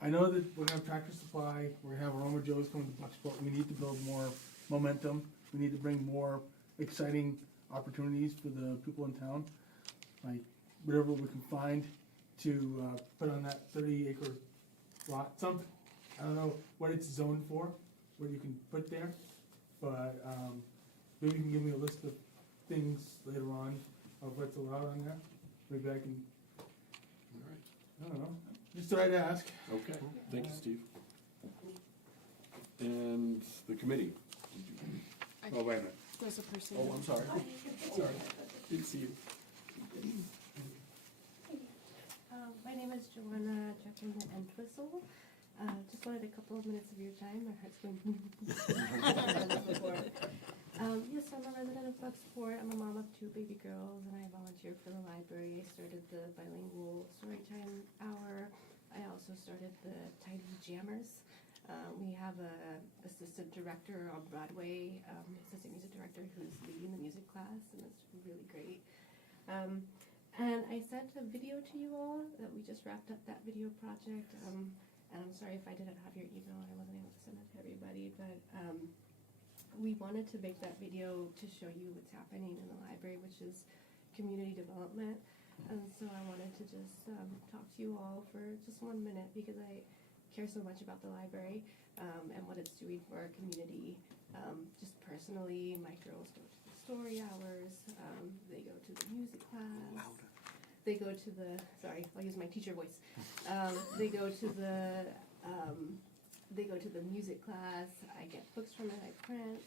I know that we're gonna have Tractor Supply, we're gonna have Aroma Joe's coming to Bucksport. We need to build more momentum. We need to bring more exciting opportunities for the people in town. Like whatever we can find to put on that 30-acre lot, something. I don't know what it's zoned for, what you can put there, but maybe you can give me a list of things later on of what's allowed on there. Maybe I can, All right. I don't know, just thought I'd ask. Okay, thank you, Steve. And the committee? Oh, wait a minute, There's a person. Oh, I'm sorry. Sorry, didn't see you. My name is Joanna Jacqueline Entwistle. Just wanted a couple of minutes of your time. My heart's going yes, I'm a resident of Bucksport. I'm a mom of 2 baby girls, and I volunteer for the library. I started the bilingual storytime hour. I also started the Tiny Jammers. We have a assistant director on Broadway, assistant music director who's leading the music class, and it's really great. And I sent a video to you all that we just wrapped up that video project. And I'm sorry if I didn't have your email and I wasn't able to send it to everybody, but we wanted to make that video to show you what's happening in the library, which is community development. And so I wanted to just talk to you all for just 1 minute because I care so much about the library and what it's doing for our community. Just personally, my girls go to the story hours, they go to the music class. They go to the, sorry, I'll use my teacher voice. They go to the music class. I get books from it, I print.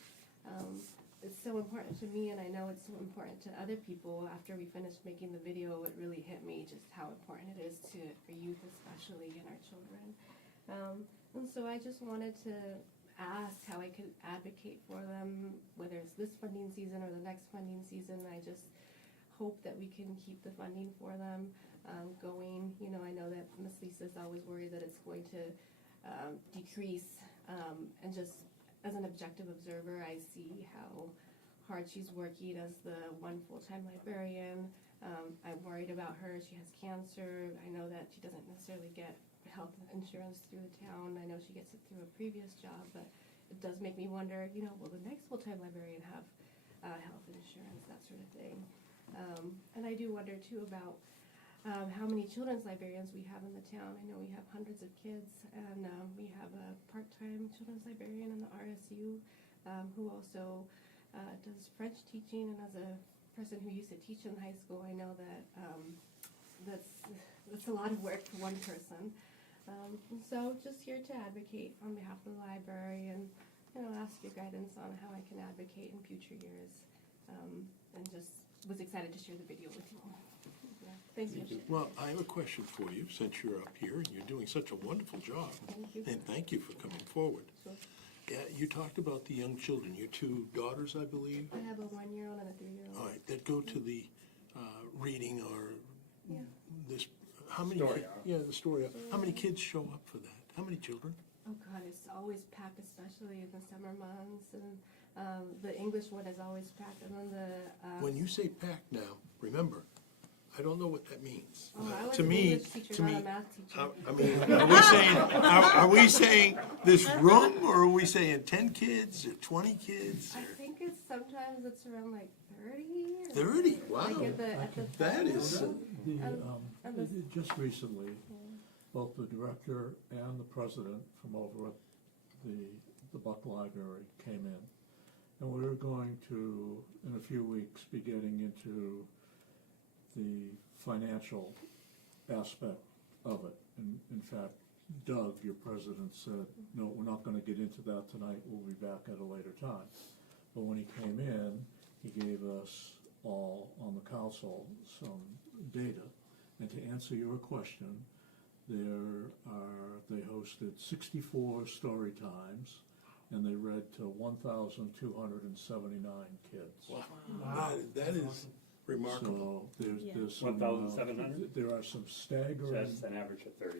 It's so important to me, and I know it's so important to other people. After we finished making the video, it really hit me just how important it is for youth especially, and our children. And so I just wanted to ask how I could advocate for them, whether it's this funding season or the next funding season. I just hope that we can keep the funding for them going. You know, I know that Miss Lisa's always worried that it's going to decrease, and just as an objective observer, I see how hard she's working as the one full-time librarian. I'm worried about her. She has cancer. I know that she doesn't necessarily get health insurance through the town. I know she gets it through a previous job, but it does make me wonder, you know, will the next full-time librarian have health insurance, that sort of thing. And I do wonder too about how many children's librarians we have in the town. I know we have hundreds of kids, and we have a part-time children's librarian in the RSU who also does French teaching, and as a person who used to teach in high school, I know that that's a lot of work for one person. So just here to advocate on behalf of the library and, you know, ask your guidance on how I can advocate in future years. And just was excited to share the video with you all. Yeah, thank you. Well, I have a question for you, since you're up here, and you're doing such a wonderful job. Thank you. And thank you for coming forward. Sure. Yeah, you talked about the young children, your 2 daughters, I believe? I have a 1-year-old and a 3-year-old. All right, that go to the reading or Yeah. this, how many? Story ki- hour. Yeah, the story hour. How many kids show up for that? How many children? Oh God, it's always packed, especially in the summer months, and the English one is always packed, and then the. When you say packed now, remember, I don't know what that means. Oh, I was To an me, English teacher, to not me, a math teacher. I mean, are we saying this room, or are we saying 10 kids, or 20 kids? I or- think it's sometimes it's around like 30. or 30? Like Wow. at the That is, and the- Just recently, both the director and the president from over at the Buck Library came in. And we're going to, in a few weeks, be getting into the financial aspect of it. And in fact, Doug, your president, said, no, we're not gonna get into that tonight, we'll be back at a later time. But when he came in, he gave us all on the council some data. And to answer your question, they hosted 64 story times, and they read to 1,279 kids. wow, that is remarkable. So there's some. 1,700? There are some staggering. That's an average of 30.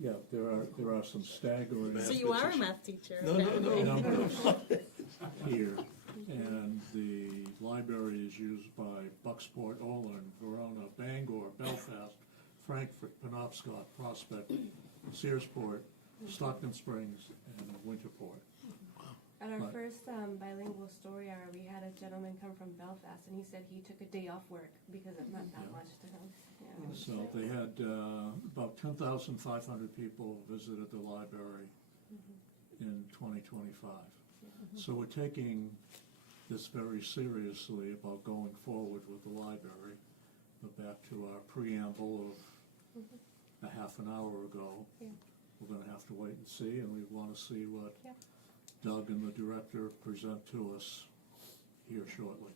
Yeah, there are some staggering. Math So you are a bitches. math teacher. No, no, no. Numbers here, and the library is used by Bucksport, Olin, Verona, Bangor, Belfast, Frankfurt, Penobscot, Prospect, Searsport, Stockton Springs, and Winterport. At our Right. first bilingual story hour, we had a gentleman come from Belfast, and he said he took a day off work because it meant that much to him. Yeah. So they had about 10,500 people visited the library in 2025. So we're taking this very seriously about going forward with the library. But back to our preamble of a half an hour ago, Yeah. we're gonna have to wait and see, and we wanna see what Yeah. Doug and the director present to us here shortly.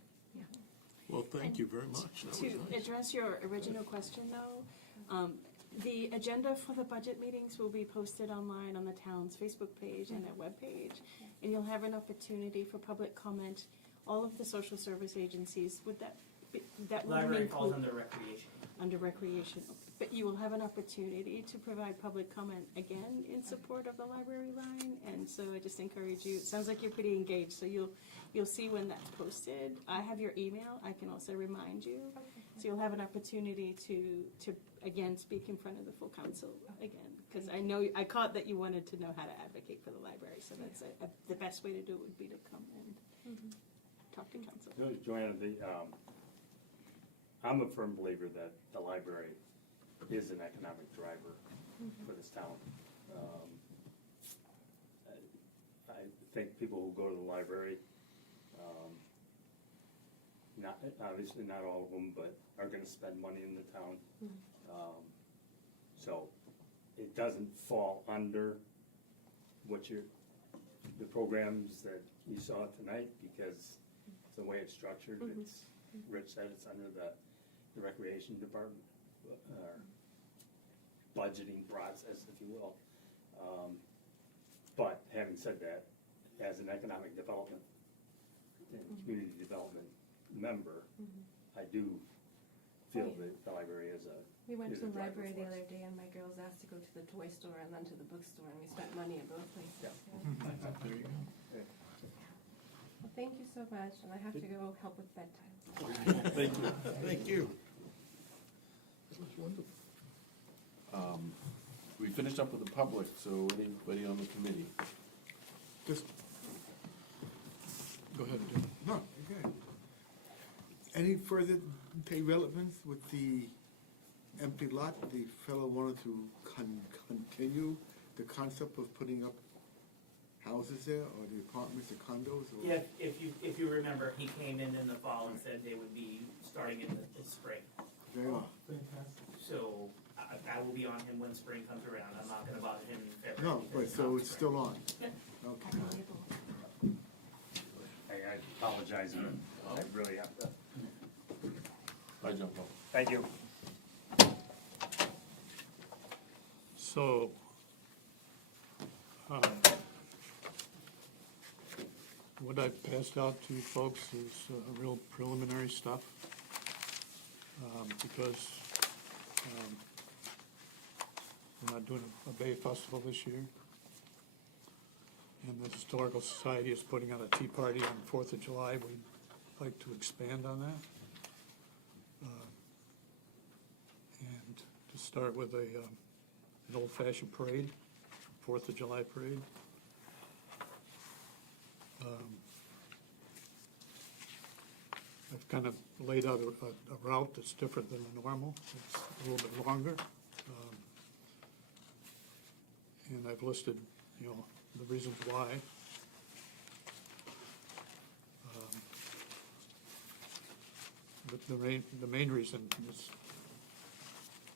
Well, thank you very much. That was To nice. address your original question though, the agenda for the budget meetings will be posted online on the town's Facebook page and their webpage. And you'll have an opportunity for public comment. All of the social service agencies, that would Library falls include under recreation. under recreation. But you will have an opportunity to provide public comment again in support of the library line. And so I just encourage you, it sounds like you're pretty engaged, so you'll see when that's posted. I have your email, I can also remind you. So you'll have an opportunity to again, speak in front of the full council again. Because I know, I caught that you wanted to know how to advocate for the library, so that's the best way to do it would be to come and talk to council. Joanna, I'm a firm believer that the library is an economic driver for this town. I think people who go to the library, obviously not all of them, but are gonna spend money in the town. So it doesn't fall under the programs that you saw tonight, because the way it's structured, it's, Rich said it's under the recreation department, budgeting process, if you will. But having said that, as an economic development and community development member, I do feel that the library is a. We went is to a the driver library the for us. other day and my girls asked to go to the toy store and then to the bookstore and we spent money at both places. Yeah. Yeah. There you go. Well, thank you so much, and I have to go help with bedtime. Thank you. Thank you. That was wonderful. We finished up with the public, so anybody on the committee? Just, Go ahead, Jim. no, okay. Any further developments with the empty lot? The fellow wanted to continue the concept of putting up houses there, or the apartments, or condos, or? Yeah, if you remember, he came in the fall and said they would be starting in the spring. Very well. So I will be on him when spring comes around. I'm not gonna bother him in February. No, because but it's so not it's spring. still on? Yeah. Okay. I apologize, but I really have to. Bye, John Paul. Thank you. So, what I passed out to you folks is real preliminary stuff, because we're not doing a Bay Festival this year. And the Historical Society is putting on a tea party on 4th of July. We'd like to expand on that. And to start with an old-fashioned parade, 4th of July parade. I've kind of laid out a route that's different than the normal. It's a little bit longer. And I've listed, the reasons why. But the main reason is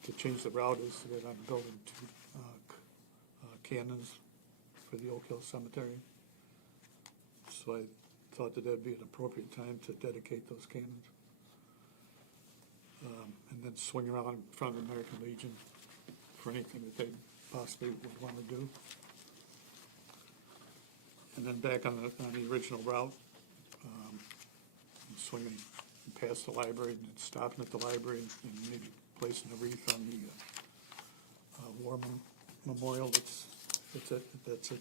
to change the route is that I'm building two cannons for the Oak Hill Cemetery. So I thought that that'd be an appropriate time to dedicate those cannons. And then swing around in front of the American Legion for anything that they possibly would want to do. And then back on the original route, swinging past the library and then stopping at the library and maybe placing a wreath on the war memorial that's at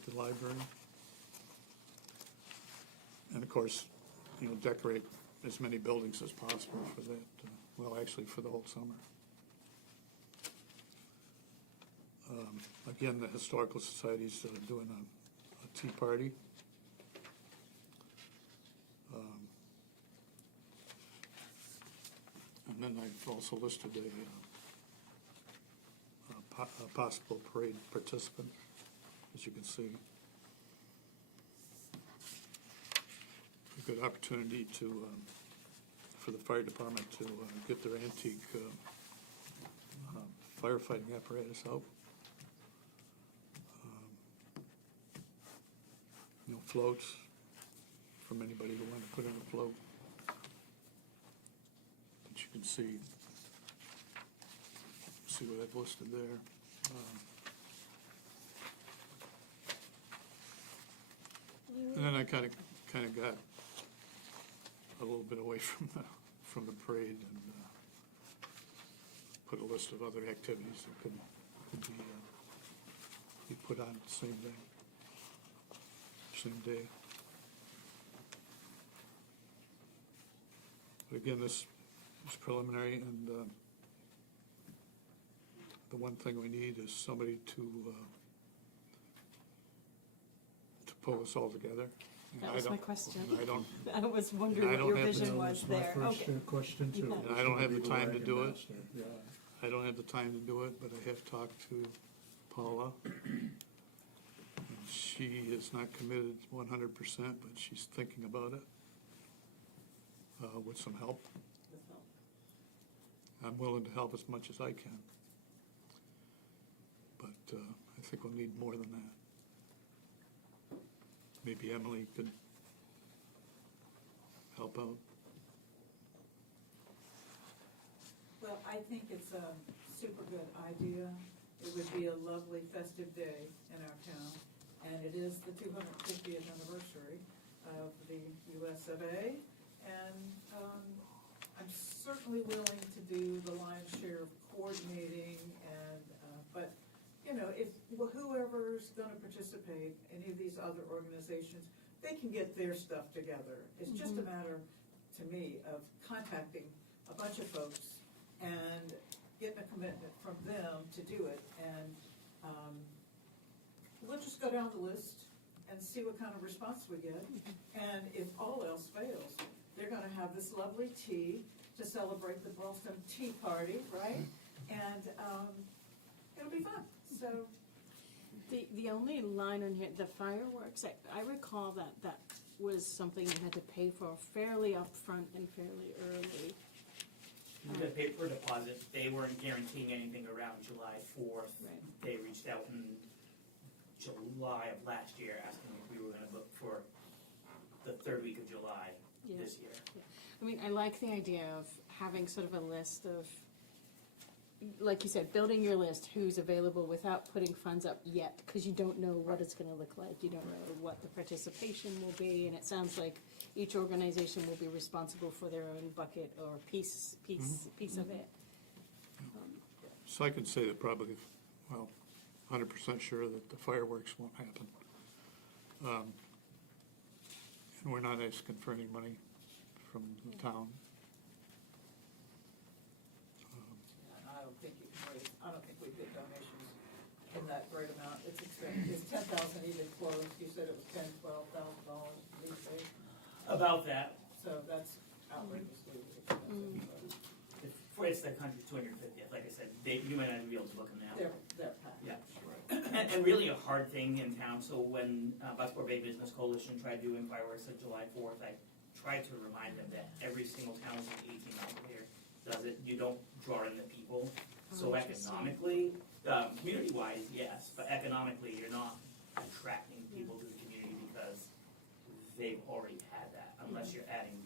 the library. And of course, decorate as many buildings as possible for that, well, actually for the whole summer. Again, the Historical Society's doing a tea party. And then I've also listed a possible parade participant, as you can see. A good opportunity for the fire department to get their antique firefighting apparatus out. Floats from anybody who wanted to put in a float. and see what I've listed there. And then I kinda got a little bit away from the parade and put a list of other activities that could be put on the same day. But again, this is preliminary, and the one thing we need is somebody to pull us all together. And That I was my don't- question. I don't, I was wondering I what don't your have the vision numbers. was there. My Okay. question too. Yeah. And I don't have the time to do it. Yeah. I don't have the time to do it, but I have talked to Paula. And she is not committed 100%, but she's thinking about it with some help. I'm willing to help as much as I can. But I think we'll need more than that. Maybe Emily could help out. Well, I think it's a super good idea. It would be a lovely festive day in our town, and it is the 250th anniversary of the US of A. And I'm certainly willing to do the lion's share of coordinating but, you know, if whoever's gonna participate, any of these other organizations, they can get their stuff together. It's just a matter, to me, of contacting a bunch of folks and getting a commitment from them to do it. And we'll just go down the list and see what kind of response we get. And if all else fails, they're gonna have this lovely tea to celebrate the Boston Tea Party, right? And it'll be fun, so. The only line on here, the fireworks, I recall that was something you had to pay for fairly upfront and fairly early. You got paid for a deposit, they weren't guaranteeing anything around July 4th. Right. They reached out in July of last year asking if we were gonna book for the third week of July Yeah. this year. I mean, I like the idea of having sort of a list of, like you said, building your list, who's available without putting funds up yet, because you don't know what it's gonna look like, you don't know what the participation will be, and it sounds like each organization will be responsible for their own bucket or piece of it. So I can say that probably, 100% sure that the fireworks won't happen. And we're not asking for any money from the town. And I don't think you can raise, I don't think we get donations in that great amount. It's expensive. Is 10,000 even close? You said it was $10,000-$12,000 these days. About that, So that's outrageously expensive. it's the country's 250th, like I said, you might not be able to book them now. They're packed. Yeah. And really a hard thing in town, so when Bucksport Bay Business Coalition tried doing fireworks on July 4th, I tried to remind them that every single town within 18 miles of here does it. You don't draw in the people. So Interesting. economically, community-wise, yes, but economically, you're not attracting people to the community because they've already had that, unless you're adding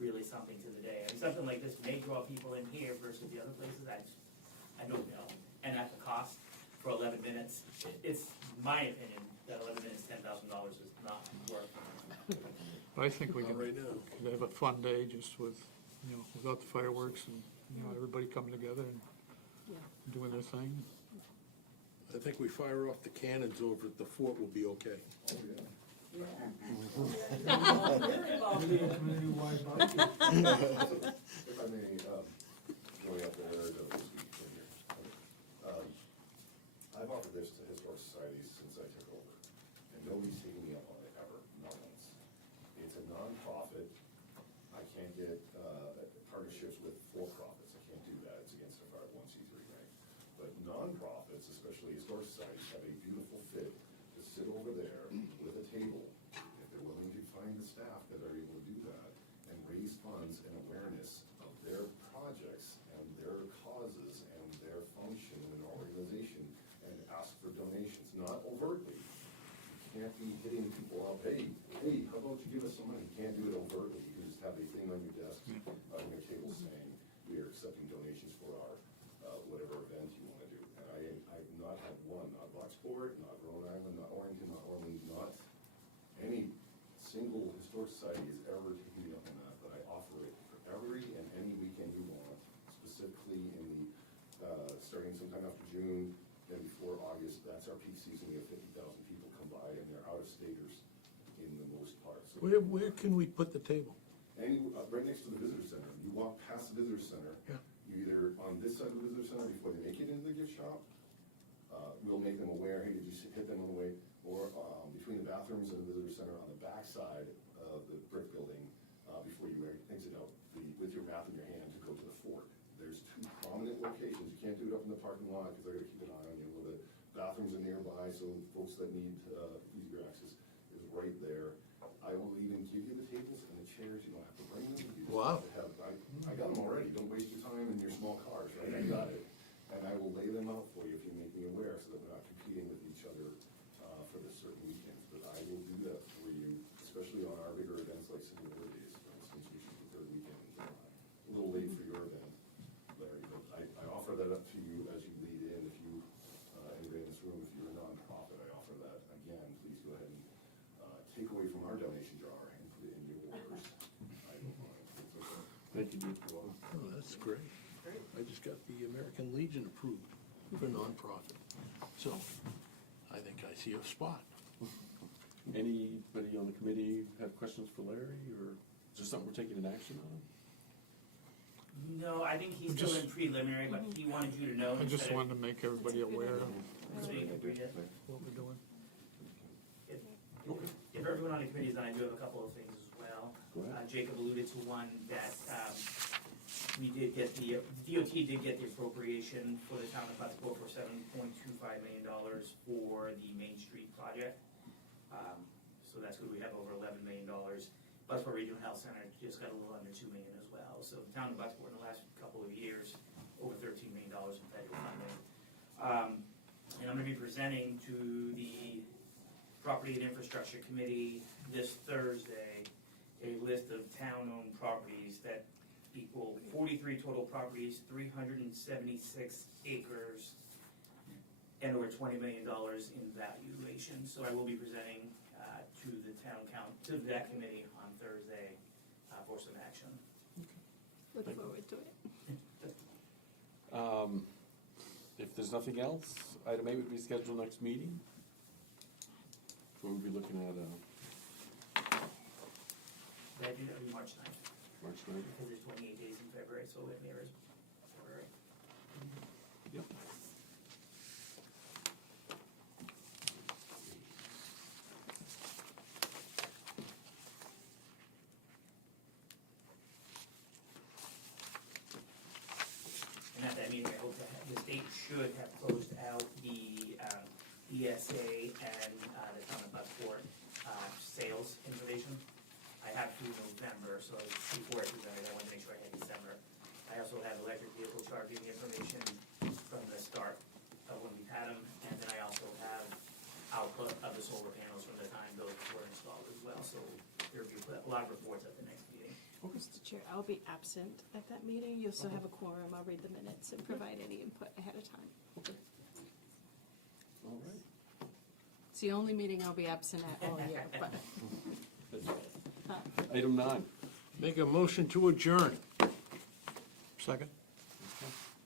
really something to the day. And something like this may draw people in here versus the other places, I don't know. And at the cost for 11 minutes, it's my opinion that 11 minutes, $10,000 is not worth it. I think we Not can right now. could have a fun day just with, without the fireworks and, everybody coming together and Yeah. doing their thing. I think we fire off the cannons over at the fort will be okay. Oh, yeah. You're involved in it. Community-wide barbecue. If I may, going up there, this week from here. I've offered this to historic societies since I took over, and nobody's taken me up on it ever, not once. It's a nonprofit. I can't get partnerships with for-profits. I can't do that. It's against the 501c3, right? But nonprofits, especially historic societies, have a beautiful fit to sit over there with a table, if they're willing to find the staff that are able to do that, and raise funds and awareness of their projects and their causes and their function in an organization, and ask for donations, not overtly. You can't be hitting people up, hey, how about you give us some money? You can't do it overtly. You just have a thing on your desk, on your table saying, we are accepting donations for our, whatever event you wanna do. And I've not had one, not Bucksport, not Rhode Island, not Orrington, not Orleans, not any single historic society has ever taken me up on that, but I offer it for every and any weekend you want, specifically in the, starting sometime after June and before August. That's our peak season. We have 50,000 people come by, and they're out-of-staters in the most part. So Where can we put the table? right next to the visitor center. You walk past the visitor center. Yeah. You either on this side of the visitor center before they make it into the gift shop. We'll make them aware, hey, did you hit them on the way? Or between the bathrooms and the visitor center on the back side of the brick building, before you exit out, with your map in your hand to go to the fort. There's two prominent locations. You can't do it up in the parking lot because they're gonna keep an eye on you. Well, the bathrooms are nearby, so folks that need easier access is right there. I will even give you the tables and the chairs. You don't have to bring them. You just Wow. have to have, I got them already. Don't waste your time in your small cars, right? I got it. And I will lay them out for you if you make me aware so that we're not competing with each other for the certain weekends. But I will do that for you, especially on our bigger events like Civil War Days, for instance, which is the third weekend in July. A little late for your event, Larry, but I offer that up to you as you lead in. If you, anybody in this room, if you're a nonprofit, I offer that. Again, please go ahead and take away from our donation jar and put it in your orders. I don't mind. It's okay. Thank you, Dean. Oh, that's great. I just got the American Legion approved for nonprofit. So I think I see a spot. Anybody on the committee have questions for Larry, or is there something we're taking an action on? No, I think he's still in preliminary, but he wanted you to know. I just instead of- wanted to make everybody aware of So you can read it. what we're doing. If everyone on the committee is on, I do have a couple of things as well. Go ahead. Jacob alluded to one that we did get the, DOT did get the appropriation for the town of Bucksport for $7.25 million for the Main Street project. So that's good, we have over $11 million. Bucksport Regional Health Center just got a little under $2 million as well. So the town of Bucksport in the last couple of years, over $13 million in federal funding. And I'm gonna be presenting to the Property and Infrastructure Committee this Thursday a list of town-owned properties that equal 43 total properties, 376 acres, and over $20 million in valuation. So I will be presenting to the to that committee on Thursday for some action. Look forward to it. If there's nothing else, item 8 would be scheduled next meeting. So we'll be looking at That'd be March 9th, March 9th. because there's 28 days in February, so it mirrors February. Yep. And at that meeting, I hope that the state should have closed out the ESA and the town of Bucksport sales information. I have through November, so before I presented, I wanted to make sure I had December. I also have electric vehicle charging information from the start of when we've had them, and then I also have output of the solar panels from the time those were installed as well. So there'll be a lot of reports at the next meeting. Mr. Chair, I'll be absent at that meeting. You also have a quorum. I'll read the minutes and provide any input ahead of time. All right. It's the only meeting I'll be absent at all year, but Item 9. Make a motion to adjourn. Second?